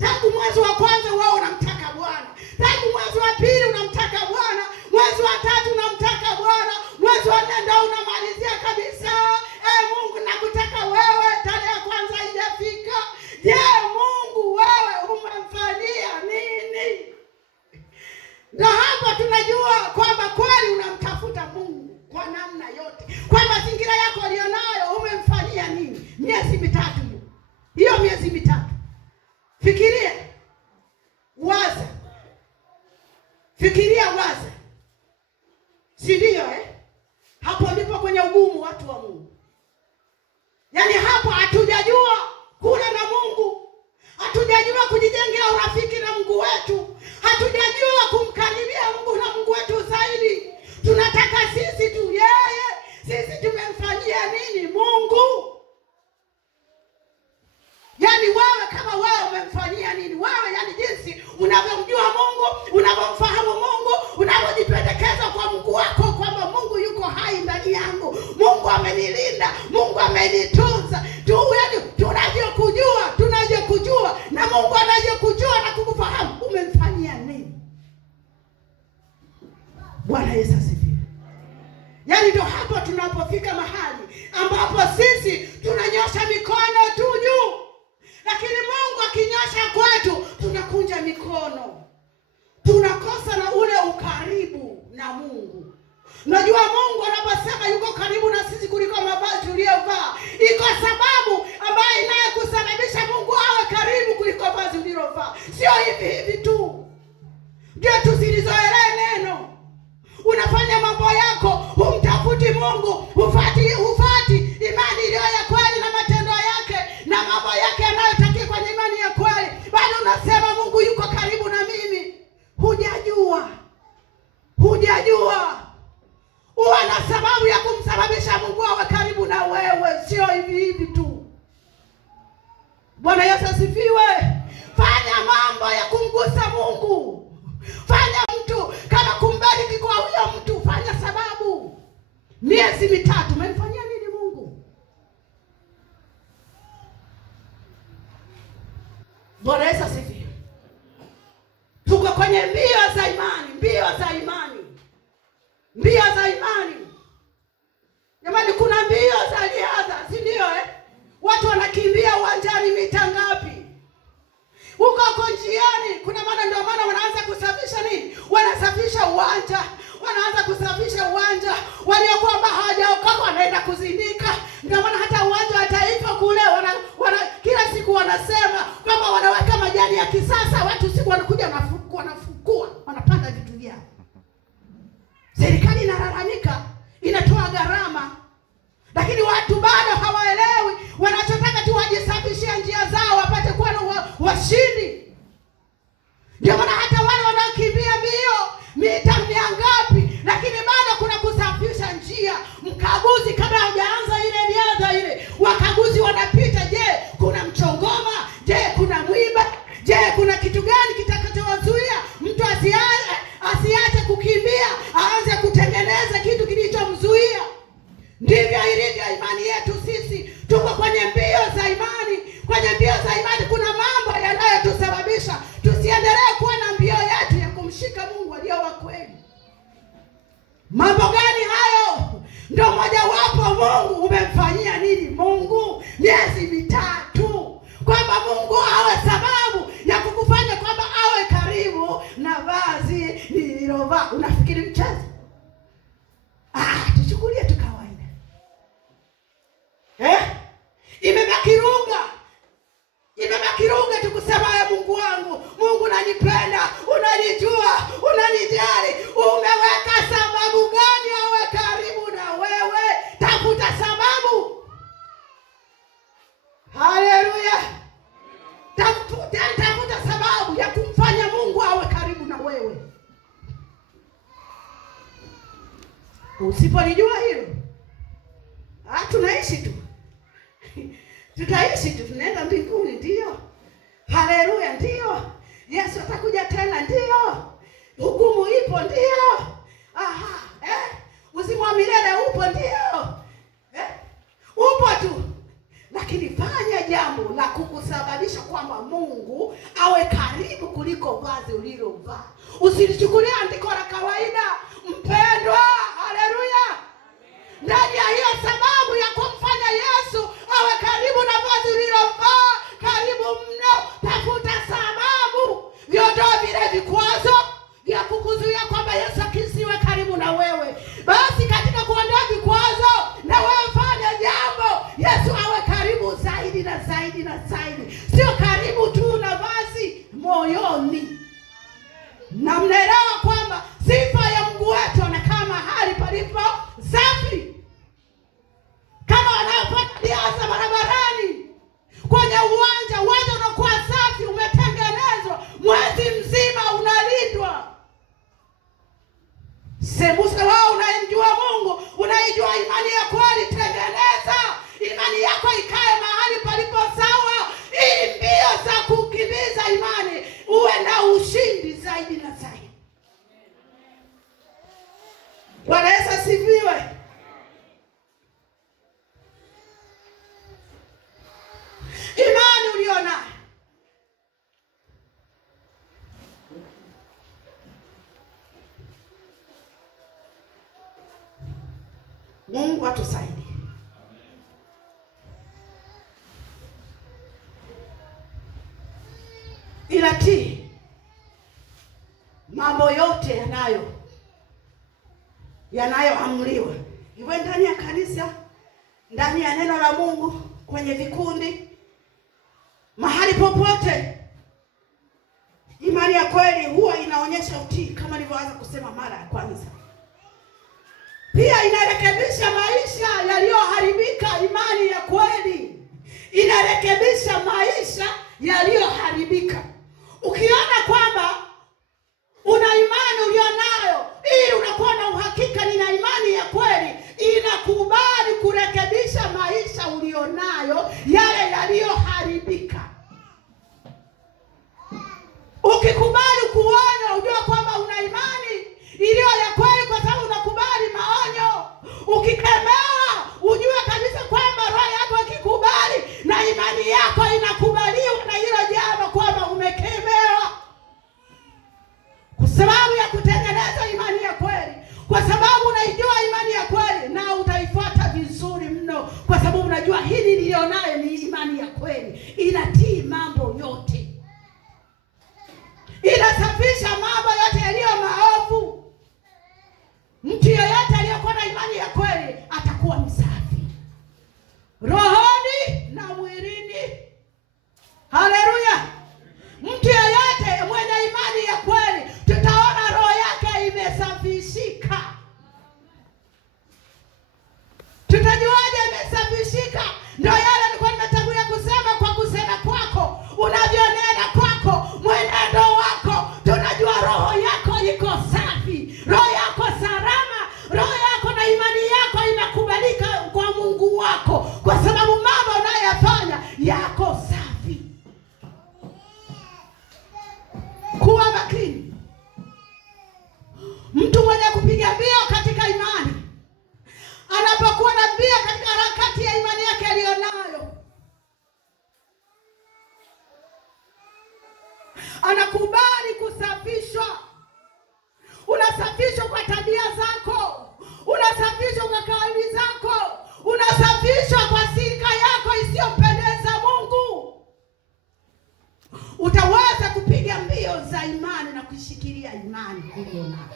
Tangu mwezi wa kwanza wao unamtaka Bwana. Tangu mwezi wa pili unamtaka Bwana. Mwezi wa tatu unamtaka Bwana. Mwezi wa nne ndio unamalizia kabisa. Mungu nakutaka wewe, tarehe ya kwanza haijafika. Je, Mungu wewe umemfanyia nini? Na hapa tunajua kwamba kweli unamtafuta Mungu kwa namna yote. Kwa mazingira yako alionayo umemfanyia nini? Miezi mitatu hiyo. Miezi mitatu. Fikiria, waza. Fikiria, waza. Si ndio Hapo ndipo kwenye ugumu watu wa Mungu. Yaani hapo hatujajua kula na Mungu. Hatujajua kujijengea urafiki na Mungu wetu. Hatujajua kumkaribia Mungu na Mungu wetu zaidi. Tunataka sisi tu yeye. Sisi tumemfanyia nini Mungu? Yaani wewe kama wewe umemfanyia nini? Wewe yaani jinsi unavyomjua Mungu, unavyomfahamu Mungu, unavyojipendekeza kwa Mungu wako kwamba Mungu yuko hai ndani yangu. Mungu amenilinda, Mungu amenitunza. Yaani tunajua na Mungu anajikujua na kukufahamu. Umemfanyia nini? Bwana Yesu asifiwe. Yaani ndio hapo tunapofika mahali ambapo sisi tunanyosha mikono tu juu. Lakini Mungu akinyosha kwetu tunakunja mikono. Tunakosa na ule ukaribu na Mungu. Unajua Mungu anaposema yuko karibu na sisi kuliko mavazi tuliyovaa, iko sababu ambayo inayokusababisha Mungu awe karibu kuliko vazi ulilovaa. Sio hivi hivi tu. Ndio tusilizoelee neno. Unafanya mambo yako, humtafuti Mungu, hufati imani iliyo ya kweli na matendo yake na mambo yake yanayotakiwa kwenye imani ya kweli. Bado unasema Mungu yuko karibu na mimi. Hujajua. Uwe na sababu ya kumsababisha Mungu awe karibu na wewe, sio hivi hivi tu. Bwana Yesu asifiwe. Fanya mambo ya kumgusa Mungu. Fanya mtu kama kumbariki kwa huyo mtu, fanya sababu. Miezi mitatu umemfanyia nini Mungu? Bwana Yesu asifiwe. Tuko kwenye mbio za imani. Jamani, kuna mbio za riadha, si ndio Watu wanakimbia uwanjani mita ngapi? Huko njiani, kuna maana ndio maana wanaanza kusafisha nini? Wanasafisha uwanja. Wanaanza kusafisha uwanja. Waliokuwa hawajaokoka wanaenda kuzindika. Ndio maana hata uwanja wa Taifa kule kila siku wanasema kwamba wanaweka majani ya kisasa. Watu siku wanakuja wanafukua, wanapanda vitu vyao. Serikali inalalamika, inatoa gharama. Lakini watu bado hawaelewi. Wanachotaka tu wajisafishie njia zao wapate kuwa na washindi. Ndio maana hata wale wanaokimbia mbio mita 100 lakini bado kuna kusafisha njia. Mkaguzi kabla hajaanza ile riadha ile, wakaguzi wanapita. Je, kuna mchongoma? Je, kuna mwiba? Je, kuna kitu gani kitakachowazuia mtu asiache kukimbia, aanze kutengeneza kitu kilichomzuia? Ndivyo ilivyo imani yetu sisi. Tuko kwenye mbio za imani. Kwenye mbio za imani kuna mambo yanayotusababisha tusiendelee kuwa na mbio yetu ya kumshika Mungu aliye wa kweli. Mambo gani hayo? Ndio moja wapo. Mungu umemfanyia nini Mungu? Miezi mitatu. Kwamba Mungu awe sababu ya kukufanya kwamba awe karibu na vazi nililovaa. Unafikiri mchezo? Tuchukulie tu kawaida. Imebaki lugha tukusema ya Mungu wangu. Mungu unanipenda, unanijua, unanijali. Umeweka sababu gani awe karibu na wewe? Tafuta sababu. Usipolijua hilo, tunaishi tu tutaishi tu, tunaenda mbinguni, ndio. Haleluya, ndio. Yesu atakuja tena, ndio. Hukumu ipo, ndio. Uzima wa milele upo, ndio. Upo tu, lakini fanya jambo la kukusababisha kwamba Mungu awe karibu kuliko vazi ulilovaa. Usilichukulia andiko la kawaida, mpendwa. Haleluya. Ndani ya hiyo sababu ya kumfanya Yesu awe karibu na vazi ulilovaa, karibu mno, tafuta sababu, viondoa vile vikwazo vya kukuzuia kwamba Yesu akisiwe karibu na wewe. Basi katika kuondoa vikwazo, na wewe fanya jambo Yesu awe karibu zaidi na zaidi na zaidi. Sio karibu tu na vazi, moyoni. Na mnaelewa kwamba sifa ya Mungu wetu anakaa mahali palipo safi. Kama wanapata biasa barabarani, kwenye uwanja unakuwa safi, umetengenezwa, mwezi mzima unalindwa. Sembuse wao unayemjua Mungu, unaijua imani ya kweli, tengeneza imani yako ikae mahali palipo sawa, ili mbio za kukimbiza imani uwe na ushindi zaidi na zaidi. Bwana Yesu asifiwe. Imani uliona, Mungu atusaidie. Inatii mambo yote yanayoamriwa, iwe ndani ya kanisa, ndani ya neno la Mungu, kwenye vikundi, mahali popote. Imani ya kweli huwa inaonyesha utii, kama nilivyoanza kusema mara ya kwanza. Pia inarekebisha maisha yaliyoharibika. Imani ya kweli inarekebisha maisha yaliyoharibika. Ukiona kwamba una imani ulionayo, ili unakuwa na uhakika nina imani ya kweli, inakubali kurekebisha maisha ulionayo yale yaliyoharibika. Ukikubali kuona, ujue kwamba una imani iliyo ya kweli, kwa sababu unakubali maonyo. Ukikemewa, ujue kabisa kwamba roho yako ikikubali na imani yako inakubaliwa na hilo jambo kwamba umekemewa, kwa sababu ya kutengeneza imani ya kweli. Kwa sababu unaijua imani ya kweli, na utaifuata vizuri mno, kwa sababu unajua hili nilionayo ni imani ya kweli. Inatii mambo yote, inasafisha mambo yote yaliyo maovu. Mtu yeyote aliyokuwa na imani ya kweli atakuwa msafi rohoni na mwilini. Haleluya. Mtu yeyote mwenye imani ya kweli, tutaona roho yake imesafishika. Tutajuaje imesafishika? Ndio yale nilikuwa nimetangulia kusema, kwa kusema kwako, unavyonena kwako, mwenendo wako, tunajua roho yako iko safi, roho yako salama, roho yako na imani yako inakubalika kwa Mungu wako, kwa sababu mambo unayofanya yako safi. Kuwa makini. Mtu mwenye kupiga mbio katika imani, anapokuwa na mbio katika harakati ya imani yake aliyonayo, anakubali kusafishwa. Unasafishwa kwa tabia zako, unasafishwa kwa kauli zako, unasafishwa kwa silika yako isiyompendeza Mungu. Utaweza kupiga mbio za imani na kushikilia imani ulionayo.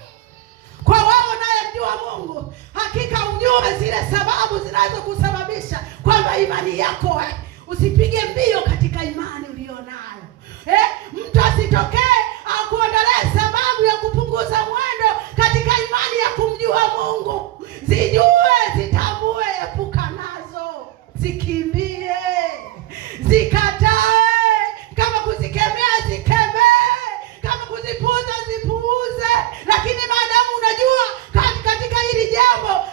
Kwa wewe unayemjua Mungu, hakika ujue zile sababu zinazokusababisha kwamba imani yako usipige mbio katika imani ulionayo. Mtu asitokee au kuondolee sababu ya kupunguza mwendo katika imani ya kumjua Mungu. Zijue, zitambue, epuka nazo, zikimbie, zikatae. Kama kuzikemea, zikemee. Kama kuzipuuza, zipuuze. Lakini maadamu unajua katika hili jambo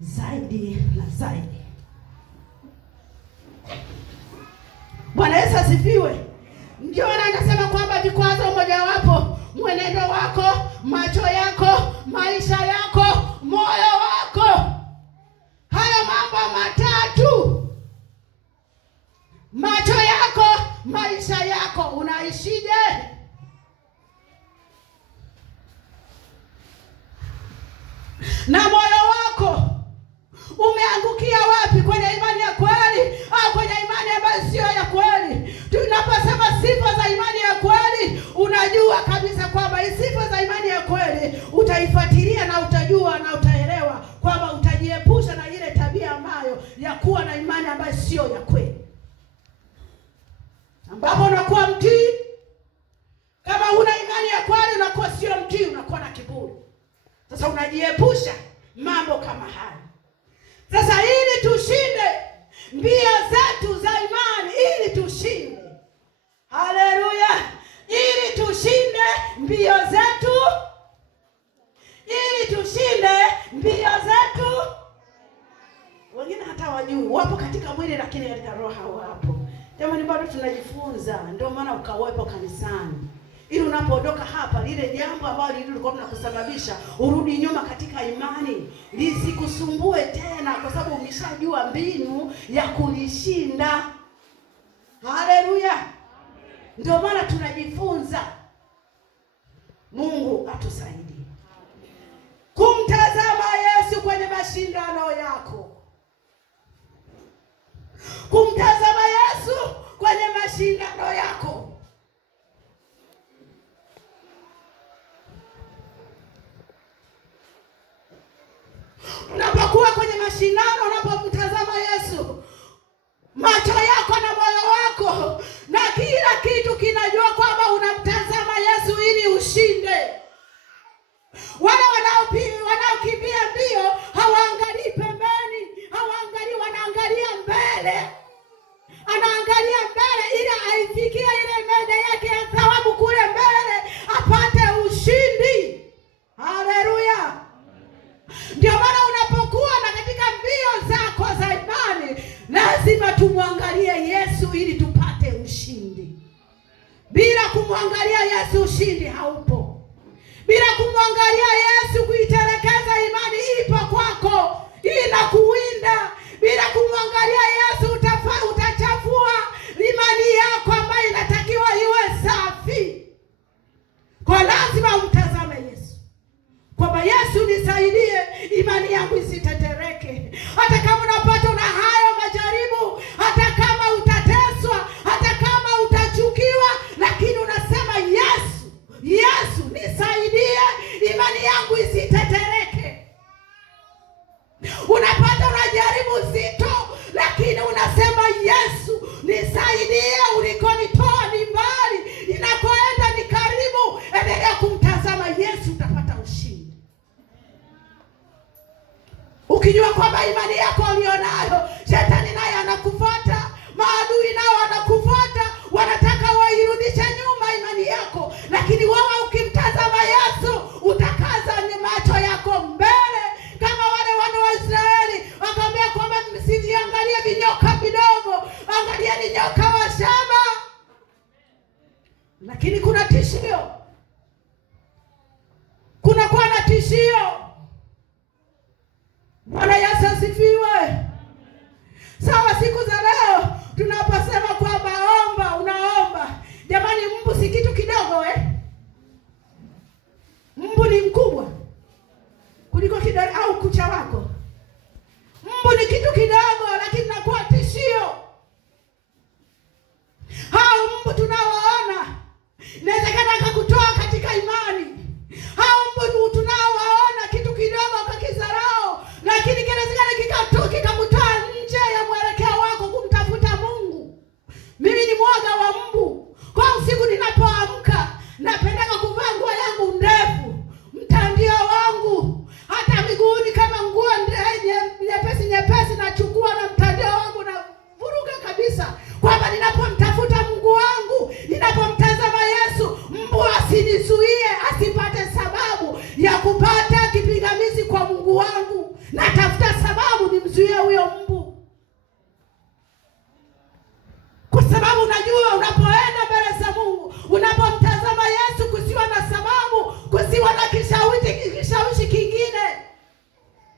zaidi na zaidi. Bwana Yesu asifiwe. Ndio anasema kwamba vikwazo mojawapo, mwenendo wako, macho yako, maisha yako, moyo wako. Haya mambo matatu. Macho yako, maisha yako, unaishije? Na moyo wako umeangukia wapi? Kwenye imani ya kweli au kwenye imani ambayo sio ya kweli? Tunaposema sifa za imani ya kweli, unajua kabisa kwamba hii sifa za imani ya kweli utaifuatilia na utajua na utaelewa kwamba utajiepusha na ile tabia ambayo ya kuwa na imani ambayo sio ya kweli, ambapo unakuwa mtii. Kama una imani ya kweli unakuwa sio mtii, unakuwa na kiburi. Sasa unajiepusha mambo kama haya. Sasa ili tushinde mbio zetu za imani, ili tushinde, haleluya, ili tushinde mbio zetu, ili tushinde mbio zetu. Wengine hata wajui, wapo katika mwili lakini katika roho hawapo. Jamani, bado tunajifunza. Ndio maana ukawepo kanisani, ili unapoondoka hapa, lile jambo ambalo lilikuwa linakusababisha urudi nyuma katika imani lisikusumbue tena, kwa sababu umeshajua mbinu ya kulishinda. Haleluya! Ndio maana tunajifunza. Mungu atusaidie kumtazama Yesu kwenye mashindano yako, kumtazama Yesu kwenye mashindano yako. Unapokuwa kwenye mashindano, unapomtazama Yesu, macho yako na moyo wako na kila kitu kinajua kwamba unamtazama Yesu ili ushinde. Wale wanaokimbia mbio hawaangalii pembeni, hawaangalii, wanaangalia mbele. Anaangalia mbele ili aifikie ile mede yake ya thawabu kule mbele, apate ushindi. Haleluya! Ndio maana unapokuwa na katika mbio zako za imani, lazima tumwangalie Yesu ili tupate ushindi. Bila kumwangalia Yesu, ushindi haupo. Bila kumwangalia Yesu, kuitelekeza imani ipo kwako, inakuwinda. Bila kumwangalia Yesu, utachafua imani yako ambayo inatakiwa iwe safi. Kwa lazima umtazame Yesu, kwamba Yesu, nisaidie imani yangu isitetereke. Hata kama unapata na hayo majaribu, hata kama utateswa, hata kama utachukiwa, lakini unasema Yesu, Yesu nisaidie imani yangu isitetereke. Unapata unajaribu zito, lakini unasema Yesu nisaidie, ulikonitoa ni mbali, ninakoenda ni karibu. Endelea kumtazama Yesu, utapata ushindi. Ukijua kwamba imani yako ulionayo, shetani naye anakufuata, maadui nao wanakufuata, wanataka wairudishe nyuma imani yako. Lakini wewe ukimtazama Yesu, utakaza ni macho yako mbele, kama wale wana wa Israeli wakamwambia kwamba msiangalie vinyoka vidogo, angalieni nyoka wa shaba. Lakini kuna tishio, kuna kuwa na tishio. Bwana Yesu asifiwe. Sawa, siku za leo tunaposema kwamba omba, unaomba. Jamani, mbu si kitu kidogo Mbu ni mkubwa kuliko kidole au kucha wako. Mbu ni kitu kidogo, lakini nakuwa tishio. Hao mbu tunaowaona, inawezekana akakutoa katika imani. Hao mbu tunaowaona kitu kidogo kakizarao, lakini kinawezekana kikakutoa nje ya mwelekeo wako kumtafuta Mungu. Mimi ni mwoga wa mbu. Kwa usiku ninapoamka, napendeka kuvaa nguo yangu ndefu, mtandio wangu hata miguuni kama nguo nyepesi nachukua na mtandio wangu na vuruga kabisa, kwamba ninapomtafuta Mungu wangu, ninapomtazama Yesu, mbu asinizuie, asipate sababu ya kupata kipingamizi kwa Mungu wangu. Natafuta sababu kumzuia huyo mbu, kwa sababu unajua unapoenda mbele za Mungu, unapomtazama Yesu, kusiwa na sababu, kusiwa na kishawishi kingine,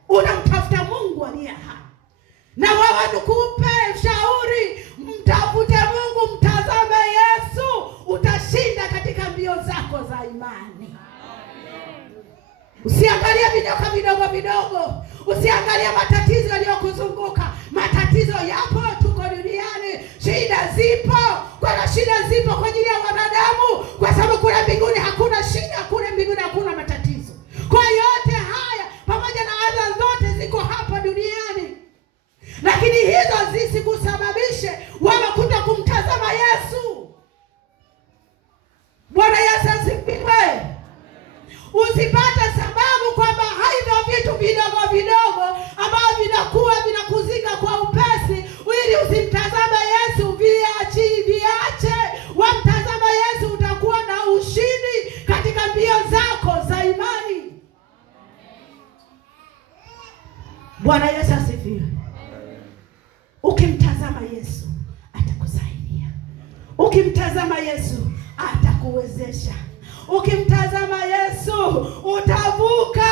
unamtafuta Mungu aliye hai. Na wewe nikupe shauri, mtafute Mungu, mtazame Yesu, utashinda katika mbio zako za imani. Usiangalie vinyoka vidogo vidogo, usiangalie matatizo yaliyokuzunguka. Matatizo yapo, tuko duniani, shida zipo. Kuna shida zipo kwa ajili ya wanadamu, kwa sababu kule mbinguni hakuna shida, kule mbinguni hakuna matatizo. Kwa yote haya pamoja na adha zote ziko hapa duniani, lakini hizo zisikusababishe wewe kuto kumtazama Yesu. Bwana Yesu asifiwe. Usipate sababu kwamba hivyo vitu vidogo vidogo ambavyo vinakuwa vinakuzika kwa upesi, ili usimtazame Yesu, viache. Wamtazama Yesu, utakuwa na ushindi katika mbio zako za imani. Bwana Yesu asifiwe. Ukimtazama Yesu atakusaidia. Ukimtazama Yesu atakuwezesha. Ukimtazama Yesu utavuka.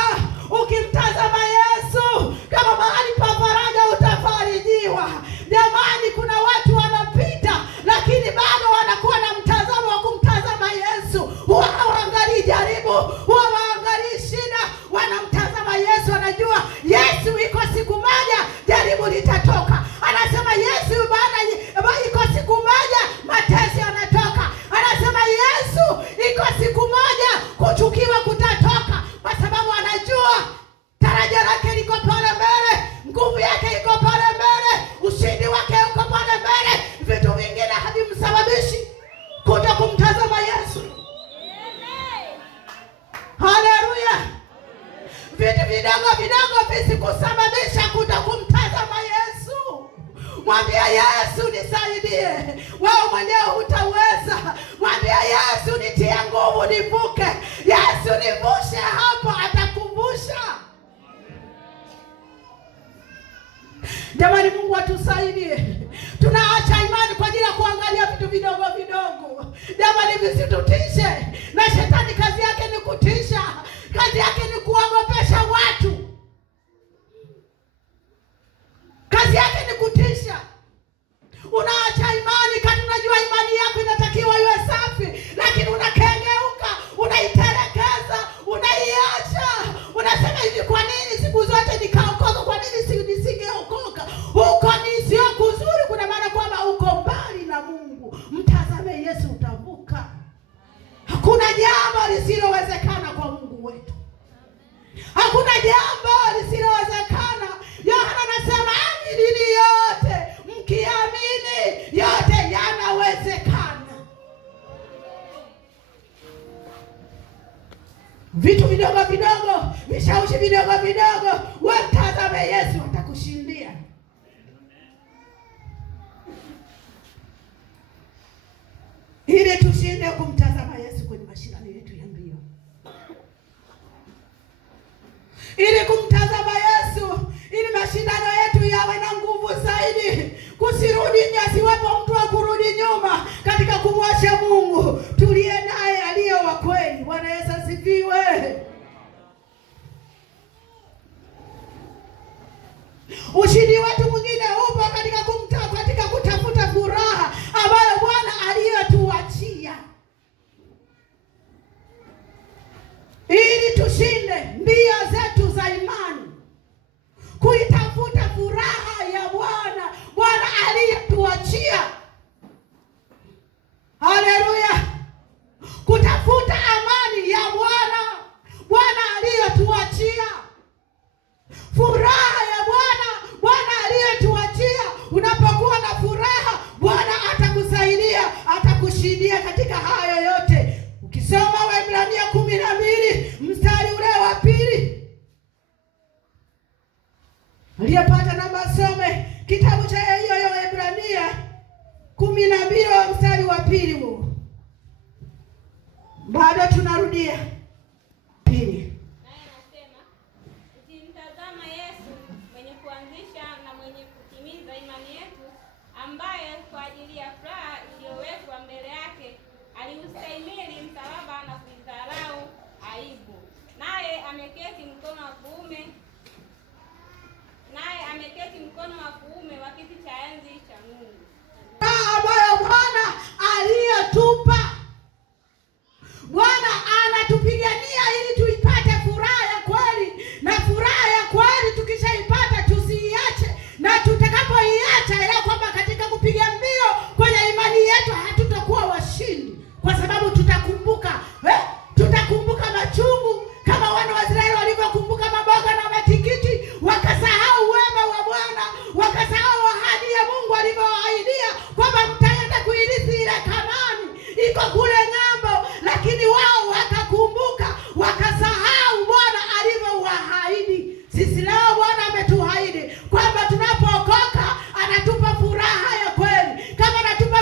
Ukimtazama Yesu kama mahali pa faraja utafarijiwa. Jamani, kuna watu wanapita lakini bado wanakuwa na mtazamo wa kumtazama Yesu. Huwa hawaangalii jaribu, huwa hawaangalii shida, wanamtazama Yesu. Anajua Yesu iko siku moja jaribu litatoka. Anasema Yesu baada iko siku moja mateso yanatoka. Anasema Yesu iko siku moja kuchukiwa kutatoka, kwa sababu anajua taraja lake liko pale mbele, nguvu yake iko pale mbele, ushindi wake uko pale mbele. Vitu vingine havimsababishi kuto kumtazama Yesu. Haleluya. Vitu vidogo vidogo visikusababisha kuto kumtazama Yesu. Mwambie Yesu, nisaidie. Wewe mwenyewe hutaweza. Mwambie Yesu, nitie nguvu nivuke. Yesu, nivushe hapo, atakuvusha. Jamani, Mungu atusaidie. Tunaacha imani kwa ajili ya kuangalia vitu vidogo vidogo. Jamani, visitutishe. Na shetani kazi yake ni kutisha. Kazi yake ni kuogopesha watu. Kazi yake ni kutisha. Unaacha imani kati unajua imani yako inatakiwa iwe safi, lakini unakengeuka, unaitelekeza, unaiacha. Unasema hivi, kwa nini siku zote nikaokoka? Kwa nini nisingeokoka? Huko ni sio kuzuri, kuna maana kwamba uko mbali na Mungu. Mtazame Yesu, utavuka. Hakuna jambo lisilowezekana kwa Mungu wetu. Hakuna jambo lisilowezekana. Yohana anasema amini yote, mkiamini yote yanawezekana. Vitu vidogo vidogo, vishawishi vidogo vidogo, watazame Yesu, atakushindia. Ili tushinde kumtazama Yesu kwenye mashindano yetu ya mbio. Ili kumtazama Yesu, ili mashindano yetu yawe na nguvu zaidi. Kusirudi asiwepo mtu wa kurudi nyuma katika kumwacha Mungu. Tulie naye aliye wa kweli. Bwana Yesu asifiwe. Ushindi wetu mwingine upo katika kutafuta furaha ambayo Bwana aliyotuachia, ili tushinde mbio zetu za imani. Kuitafuta furaha ya Bwana aliyetuachia. Haleluya. Kutafuta amani ya Bwana aliyetuachia. Furaha ya Bwana aliyetuachia. Unapokuwa na furaha, Bwana atakusaidia, atakushindia katika hayo yote. Ukisoma Waebrania 12 mstari ule wa 2. Aliyepata namba some kitabu cha hiyo Waebrania 12 mstari wa 2 huo. Bado tunarudia 2. Naye anasema, usimtazama Yesu mwenye kuanzisha ambaye kwa ajili ya furaha iliyowekwa mbele yake aliustahimili msalaba na kuidharau aibu, naye ameketi mkono wa kuume wa kiti cha enzi cha Mungu. Ambayo Bwana aliyotupa, Bwana anatupigania ili tuipate furaha ya kweli, na furaha ya kweli tukishaipata tusiiache, na tutakapoiacha ile kwamba katika kupiga mbio kwenye imani yetu hatutakuwa washindi, kwa sababu tutakumbuka machungu kama wana wa Israeli walivyokumbuka maboga na matikiti, wakasahau wema wa Bwana, wakasahau ahadi ya Mungu alivyoahidia kwamba mtaenda kuirithi ile Kanaani iko kule ng'ambo, lakini wao wakakumbuka, wakasahau Bwana alivyowaahidi. Sisi leo Bwana ametuahidi kwamba tunapookoka anatupa furaha ya kweli. Kama anatupa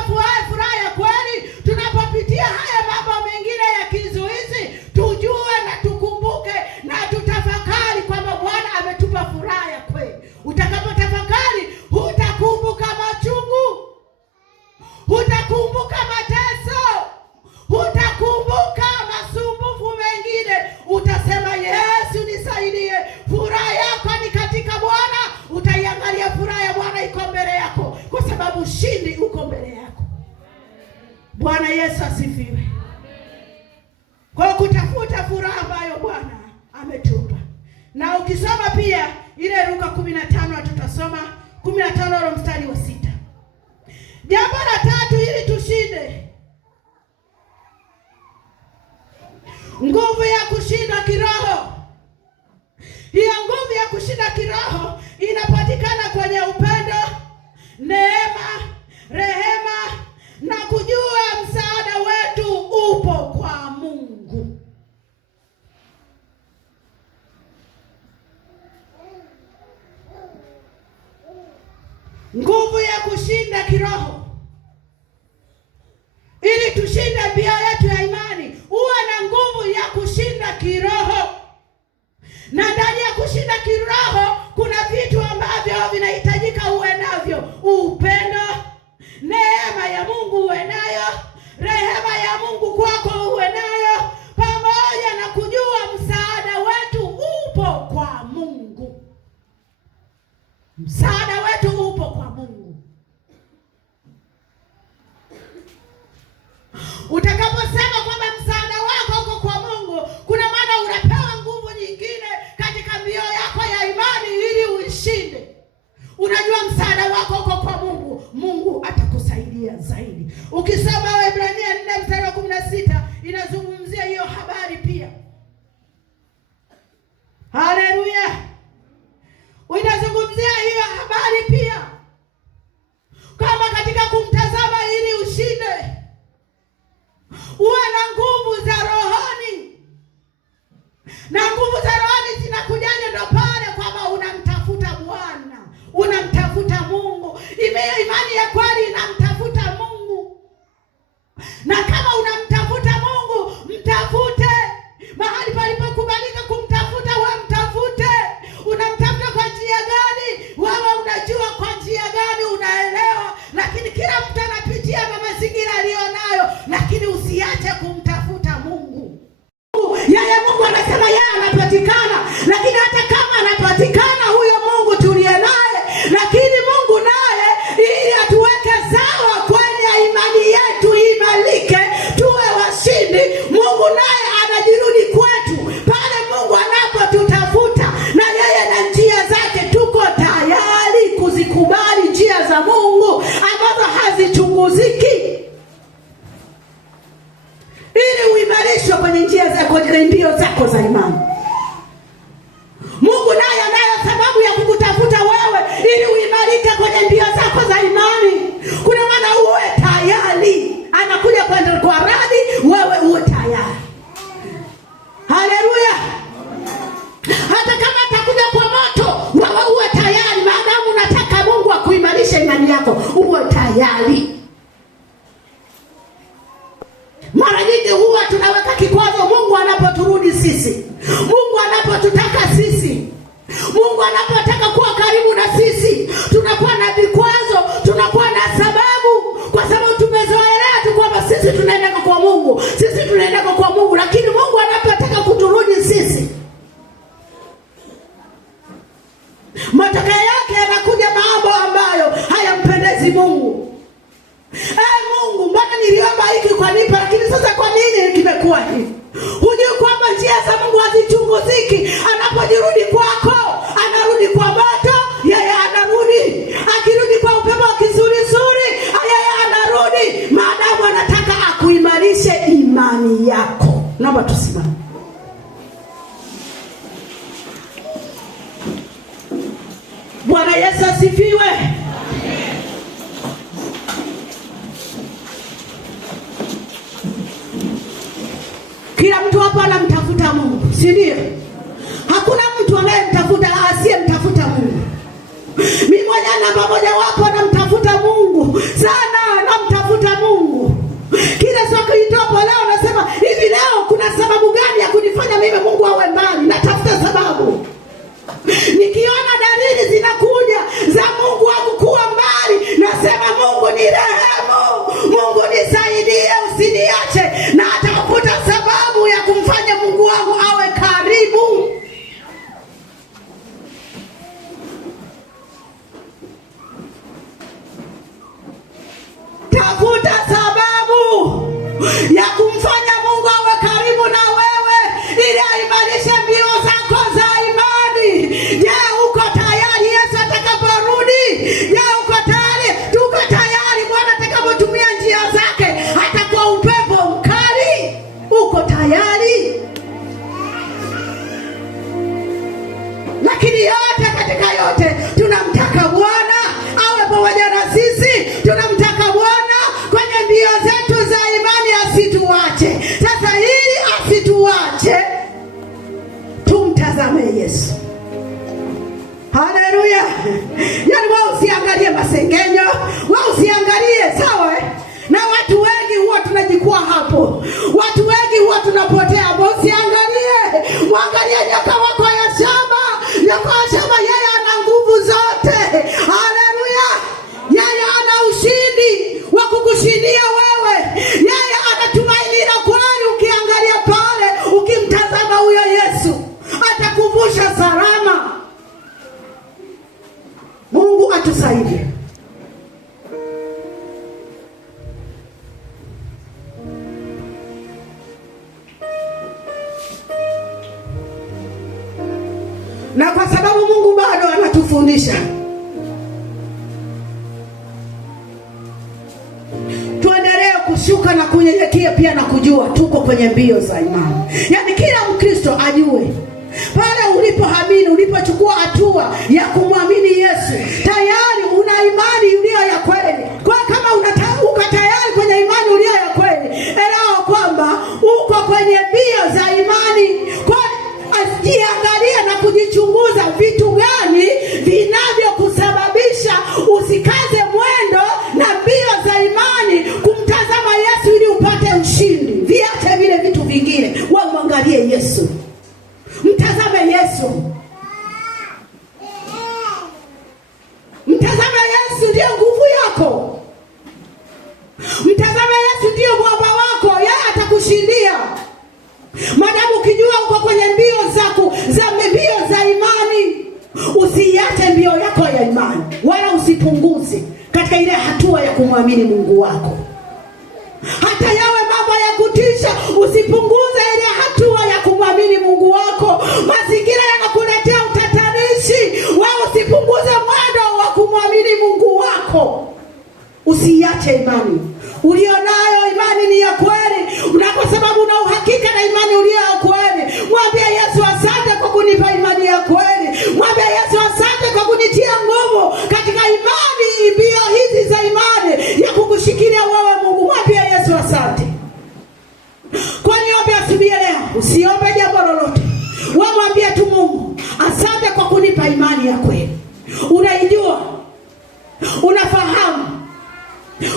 furaha ya kweli, tunapopitia haya mambo mengine ya kizuizi, tujue na tukumbuke na tutafakari kwamba Bwana ametupa furaha ya kweli. Utakapotafakari, hutakumbuka machungu, hutakumbuka mateso, hutakumbuka masumbufu mengine. Utasema, Yesu nisaidie. Furaha yako ni katika Bwana. Utaiangalia furaha ya Bwana iko mbele yako, kwa sababu ushindi uko mbele yako. Bwana Yesu asifiwe. Kwa kutafuta furaha ambayo Bwana ametupa. Na ukisoma pia ile Luka 15, tutasoma 15 mstari wa 6. Jambo la tatu, ili tushinde, nguvu ya kushinda kiroho. Hiyo nguvu ya kushinda kiroho inapatikana kwenye upendo, neema, rehema na kujua msaada wetu upo kwa Mungu. Nguvu ya kushinda kiroho. Ili tushinde mbio yetu ya imani, uwe na nguvu ya kushinda kiroho. Na ndani ya kushinda kiroho kuna vitu ambavyo vinahitajika uwe navyo: upendo, neema ya Mungu uwe nayo, rehema ya Mungu kwako uwe nayo, pamoja na kujua msaada wetu upo kwa Mungu. Msaada wetu upo kwa Mungu. Utakaposema kwamba msaada wako uko kwa Mungu, kuna maana unapewa nguvu nyingine katika mbio yako ya imani ili uishinde. Unajua msaada wako uko kwa Mungu, Mungu atakusaidia zaidi. Ukisoma Waebrania 4 mstari wa 16 inazungumzia hiyo habari pia. Haleluya. Inazungumzia hiyo habari pia, kama katika kumtazama ili ushinde, uwe na nguvu za rohoni. Na nguvu za rohoni zinakujaje? Ndo pale kwamba unamtafuta Bwana, unamtafuta Mungu. Imani ya kweli inamtafuta Mungu. Na kama unamtafuta Mungu, mtafute mahali palipokubalika kumtafuta. Wewe mtafute. Unamtafuta kwa njia gani? Wewe unajua kwa njia gani, unaelewa. Lakini kila mtu anapitia na mazingira aliyonayo, lakini usiache kumtafuta Mungu. Yeye Mungu anasema yeye anapatikana, lakini hata kama anapatikana huyo Mungu tuliye naye, lakini Mungu naye ili atuweke sawa kwenye imani yetu imalike, tuwe washindi, Mungu naye anajirudi kwetu pale Mungu anapotutafuta, na yeye na njia zake tuko tayari kuzikubali njia za Mungu ambazo hazichunguziki, ili uimarishwe kwenye njia zako, kwenye mbio zako za imani. Mungu naye anayo sababu ya kukutafuta wewe ili uimarike kwenye mbio zako za imani. Kuna maana uwe tayari. Anakuja kwa radhi, wewe uwe tayari. Haleluya. Hata kama atakuja kwa moto, wewe uwe tayari. Maadamu unataka Mungu akuimarishe imani yako, uwe tayari. Mara nyingi huwa tunaweka kikwazo Mungu anapoturudi sisi, Mungu anapotutaka sisi, Mungu anapotaka kuwa karibu na sisi, tunakuwa na vikwazo, tunakuwa na matokeo yake yanakuja mambo ambayo hayampendezi Mungu. Mungu, mbona niliomba hiki kwa nipa, lakini sasa kwa nini kimekuwa hivi? Hujui kwamba njia za Mungu hazichunguziki. Anapojirudi kwako, anarudi kwa moto, yeye anarudi. Akirudi kwa upepo kizurizuri, yeye anarudi. Maadamu anataka akuimarishe imani yako. Naomba tusimame. Bwana Yesu asifiwe. Kila mtu hapa anamtafuta Mungu, si ndio? Hakuna mtu anayemtafuta asiyemtafuta Mungu. Mimi mwenyewe namba moja wapo anamtafuta Mungu sana, namtafuta Mungu. Kila siku itopo leo nasema hivi, leo kuna sababu gani ya kunifanya mimi Mungu awe mbali? Natafuta sababu. Nikiona dalili zinakuja za Mungu wangu kuwa mbali, nasema Mungu ni rehemu, Mungu nisaidie, usiniache, na atakuta sababu ya kumfanya Mungu wangu awe karibu. Tafuta sababu ya kumfanya Mungu awe karibu na wewe, ili aimarishe mbio zako za imani. Je, uko tayari Yesu atakaporudi? Je, uko tayari? Tuko tayari Bwana atakapotumia njia zake hata kwa upepo mkali? Uko tayari? Lakini yote katika yote tunamtaka Bwana awe pamoja na sisi. Tunamtaka Bwana kwenye mbio zetu za imani asituache. Sasa ili asituache, tumtazame Yesu. Haleluya. Yaani wewe usiangalie masengenyo, wewe usiangalie, sawa na watu wengi huwa tunajikua hapo. Watu wengi huwa tunapotea hapo. Usiangalie, muangalie nyoka wako ya shamba. Nyoka wa shamba yeye ana nguvu zote. Haleluya. Yeye ana ushindi wa kukushindia wewe. Yeye ana tumaini la kweli. Ukiangalia pale, ukimtazama huyo Yesu, atakuvusha salama. Mungu atusaidie. Na kwa sababu Mungu bado anatufundisha, tuendelee kushuka na kunyenyekea pia, na kujua tuko kwenye mbio za imani. Yaani kila Mkristo ajue pale ulipoamini, ulipochukua hatua ya kumwamini Yesu, tayari una imani iliyo ya kweli. Kwa kama uko tayari kwenye imani iliyo ya kweli, elewa kwamba uko kwenye mbio za imani. Kwa jiangalie na kujichunguza, vitu gani vinavyokusababisha usikaze mwendo na mbio za imani kumtazama Yesu ili upate ushindi. Viache vile vitu vingine, wewe mwangalie Yesu. Mtazame Yesu. Mtazame Yesu, ndiyo nguvu yako. Mtazame Yesu, ndiyo mwamba wako. Yeye atakushindia. Madamu ukijua uko kwenye mbio za imani, usiache mbio yako ya imani, wala usipunguze katika ile hatua ya kumwamini Mungu wako. Hata yawe mambo ya kutisha, usipunguze ile hatua ya kumwamini Mungu wako. Mazingira yanakuletea utatanishi, wewe usipunguze mwendo wa kumwamini Mungu wako. Usiache imani ulionayo. Imani ni ya kweli, na kwa sababu una uhakika na imani ulio ya kweli, mwambie Yesu, asante kwa kunipa imani ya kweli. Mwambie Yesu, asante kwa kunitia nguvu katika imani, mbio hizi za imani ya kukushikilia wewe Mungu. Mwambie Yesu asante. Kwa niombe asubuhi leo, usiombe jambo lolote. Wewe mwambie tu Mungu, asante kwa kunipa imani ya kweli. Unaijua, unafahamu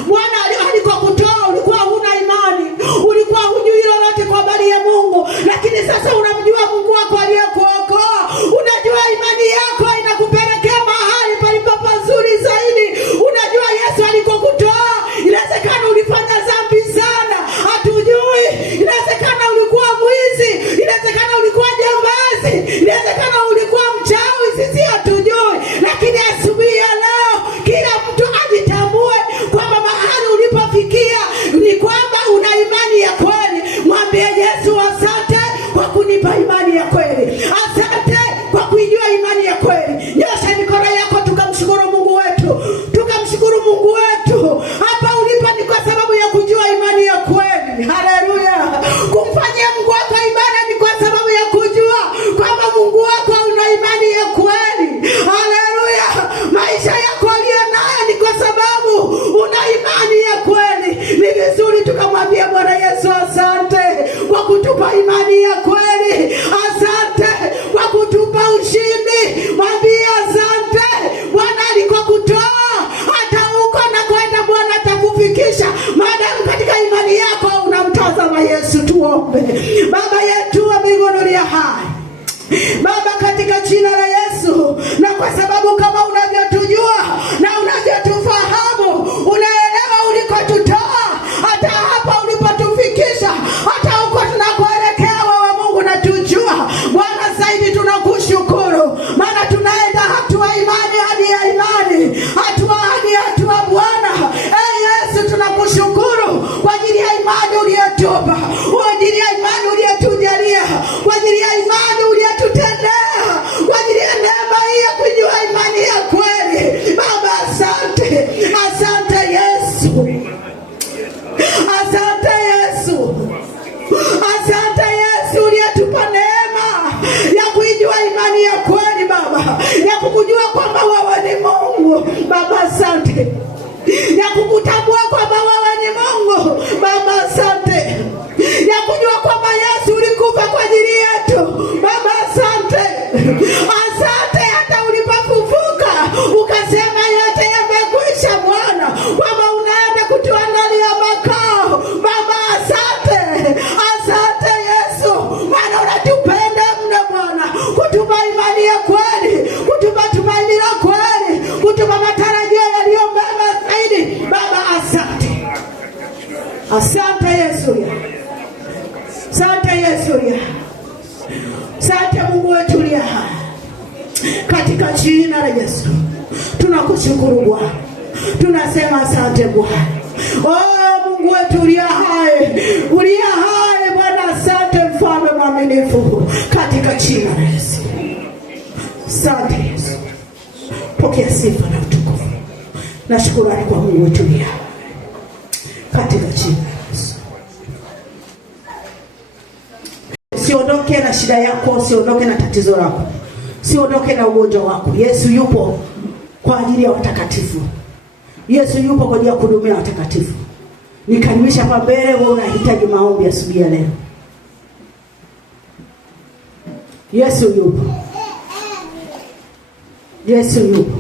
Bwana alikokutoa ulikuwa huna imani, ulikuwa hujui lolote kwa habari ya Mungu, lakini sasa unamjua Mungu wako aliyekuokoa. Unajua imani yako inakupelekea mahali palipo pazuri zaidi. Unajua Yesu alikokutoa. Inawezekana ulifanya dhambi sana, hatujui. Inawezekana ulikuwa mwizi, inawezekana ulikuwa jambazi, inawezekana ulikuwa mchawi, sisi hatujui. kweli. Nyosha mikono yako tukamshukuru Mungu wetu. Tukamshukuru Mungu wetu. Hapa ulipo ni kwa sababu ya kujua imani ya kweli. Haleluya. Kumfanyia Mungu wako ibada ni kwa sababu ya kujua kwamba Mungu wako una imani ya kweli. Haleluya. Maisha yako aliyo nayo ni kwa sababu una imani ya kweli. Ni vizuri tukamwambia Bwana Yesu asante kwa kutupa imani ya kweli. Asante kwa kutupa ushindi. Mwambie asante Bwana alikokutoa hata huko na kwenda Bwana atakufikisha. Maadamu katika imani yako unamtazama Yesu. Tuombe. Baba yetu wa mbinguni uliye hai, Baba, katika jina la Yesu, na kwa sababu kama unavyotujua na unavyotufahamu, unaelewa ulikotutoa hata hapa ulipotufikisha, hata huko tunakoelekea wewe Mungu natujua. Bwana zaidi tunakushukuru, maana tunaenda hatua imani hadi ya imani, hatua hadi hatua Bwana. Yesu tunakushukuru kwa ajili ya imani uliyotupa, kwa ajili ya imani uliyotujalia, kwa ajili ya imani uliyotutendea, kwa ajili ya neema hii ya kujua imani ya kweli. Baba asante, asante Yesu, asante Yesu, asante Yesu uliyetupa neema ya kujua imani ya kweli Baba, ya kukujua kwamba wewe ni Mungu Baba. Asante ya kukutambua kwamba wewe ni Mungu Baba. Asante ya kujua kwamba Yesu ulikufa kwa ajili yetu Baba. Asante, asante hata ulipofufuka ukasema yote yamekwisha Bwana, kwamba unaenda kutuandalia makao Baba. Asante, asante Yesu, maana unatupenda mno Bwana, kutupa imani ya kweli, kutupa tumaini la kweli, kutupa matarajio yaliyo mema zaidi Baba. Asante, asante Yesu, asante Yesu, asante Mungu wetu uliye hai, katika jina la Yesu tunakushukuru Bwana, tunasema asante Bwana. Mungu wetu uliye hai, uliye hai Bwana, asante mfalme mwaminifu, katika jina la Yesu. Asante Yesu, pokea sifa na utukufu na shukrani kwa Mungu wetu uliye hai, katika jina la Yesu. Usiondoke na shida yako, usiondoke na tatizo lako, usiondoke na ugonjwa wako. Yesu yupo kwa ajili ya watakatifu. Yesu yupo kwa ajili ya kuhudumia watakatifu. Nikanimisha hapa mbele, wewe unahitaji maombi asubuhi ya leo. Yesu yupo. Yesu yupo.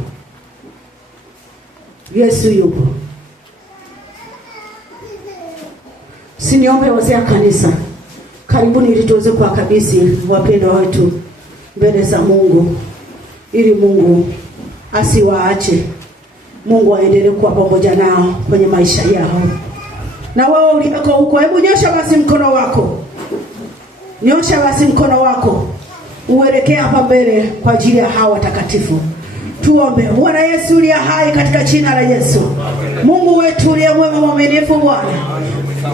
Yesu yupo. Siniombe wazee kanisa, karibuni ili tuweze kuwakabidhi wapendwa wetu mbele za Mungu, ili Mungu asiwaache. Mungu aendelee kuwa pamoja nao kwenye maisha yao. Na wewe uliko huko, hebu nyosha basi mkono wako. Nyosha basi mkono wako. Uelekee hapa mbele kwa ajili ya hawa watakatifu. Tuombe. Bwana Yesu uliye hai, katika jina la Yesu. Mungu wetu uliye mwema mwaminifu Bwana,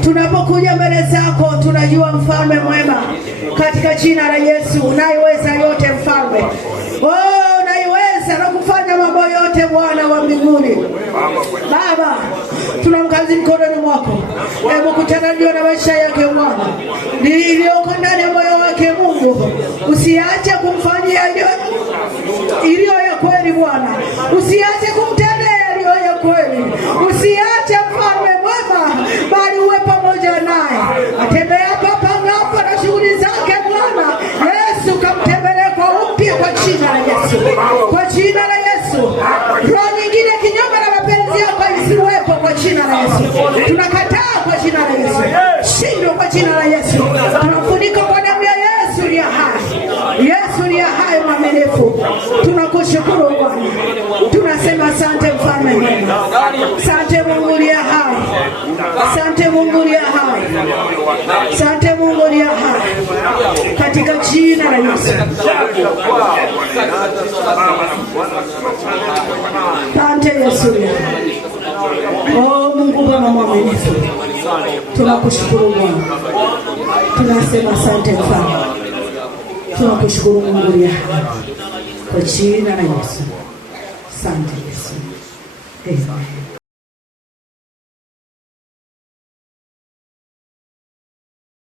tunapokuja mbele zako tunajua mfalme mwema, katika jina la Yesu unaiweza yote mfalme. Unaiweza na kufanya mambo yote Bwana wa mbinguni. Baba, tunamkabidhi mkononi mwako. Hebu kutanajua na maisha yake Bwana, lilioko ndani ya moyo wake Mungu. Usiache kumfanyia iliyo ya kweli Bwana, usiache kumtendea iliyo ya kweli, usiache mfalme mwema, bali uwe pamoja naye. Atembea hapa ngapo na shughuli zake Bwana. Yesu kamtembelee kwa upya kwa jina la Yesu, kwa jina la Yesu. Roho nyingine kinyume na mapenzi yako isiwepo kwa jina la Yesu. Tunakataa kwa jina la Yesu. Shindwa kwa jina la Yesu. Tunafunika kwa damu ya Yesu uliye hai. Yesu uliye hai mwaminifu. Tunakushukuru Bwana. Tunasema asante mfalme mwema. Asante Mungu uliye hai. Asante Mungu uliye hai. Asante Mungu uliye hai. Katika jina la Yesu. Asante Yesu. Mungu Baba mwaminifu. Tunakushukuru Bwana. Tunasema asante mfalme. Tunakushukuru Mungu uliye hai. kwa jina la Yesu. Asante Yesu. Amen.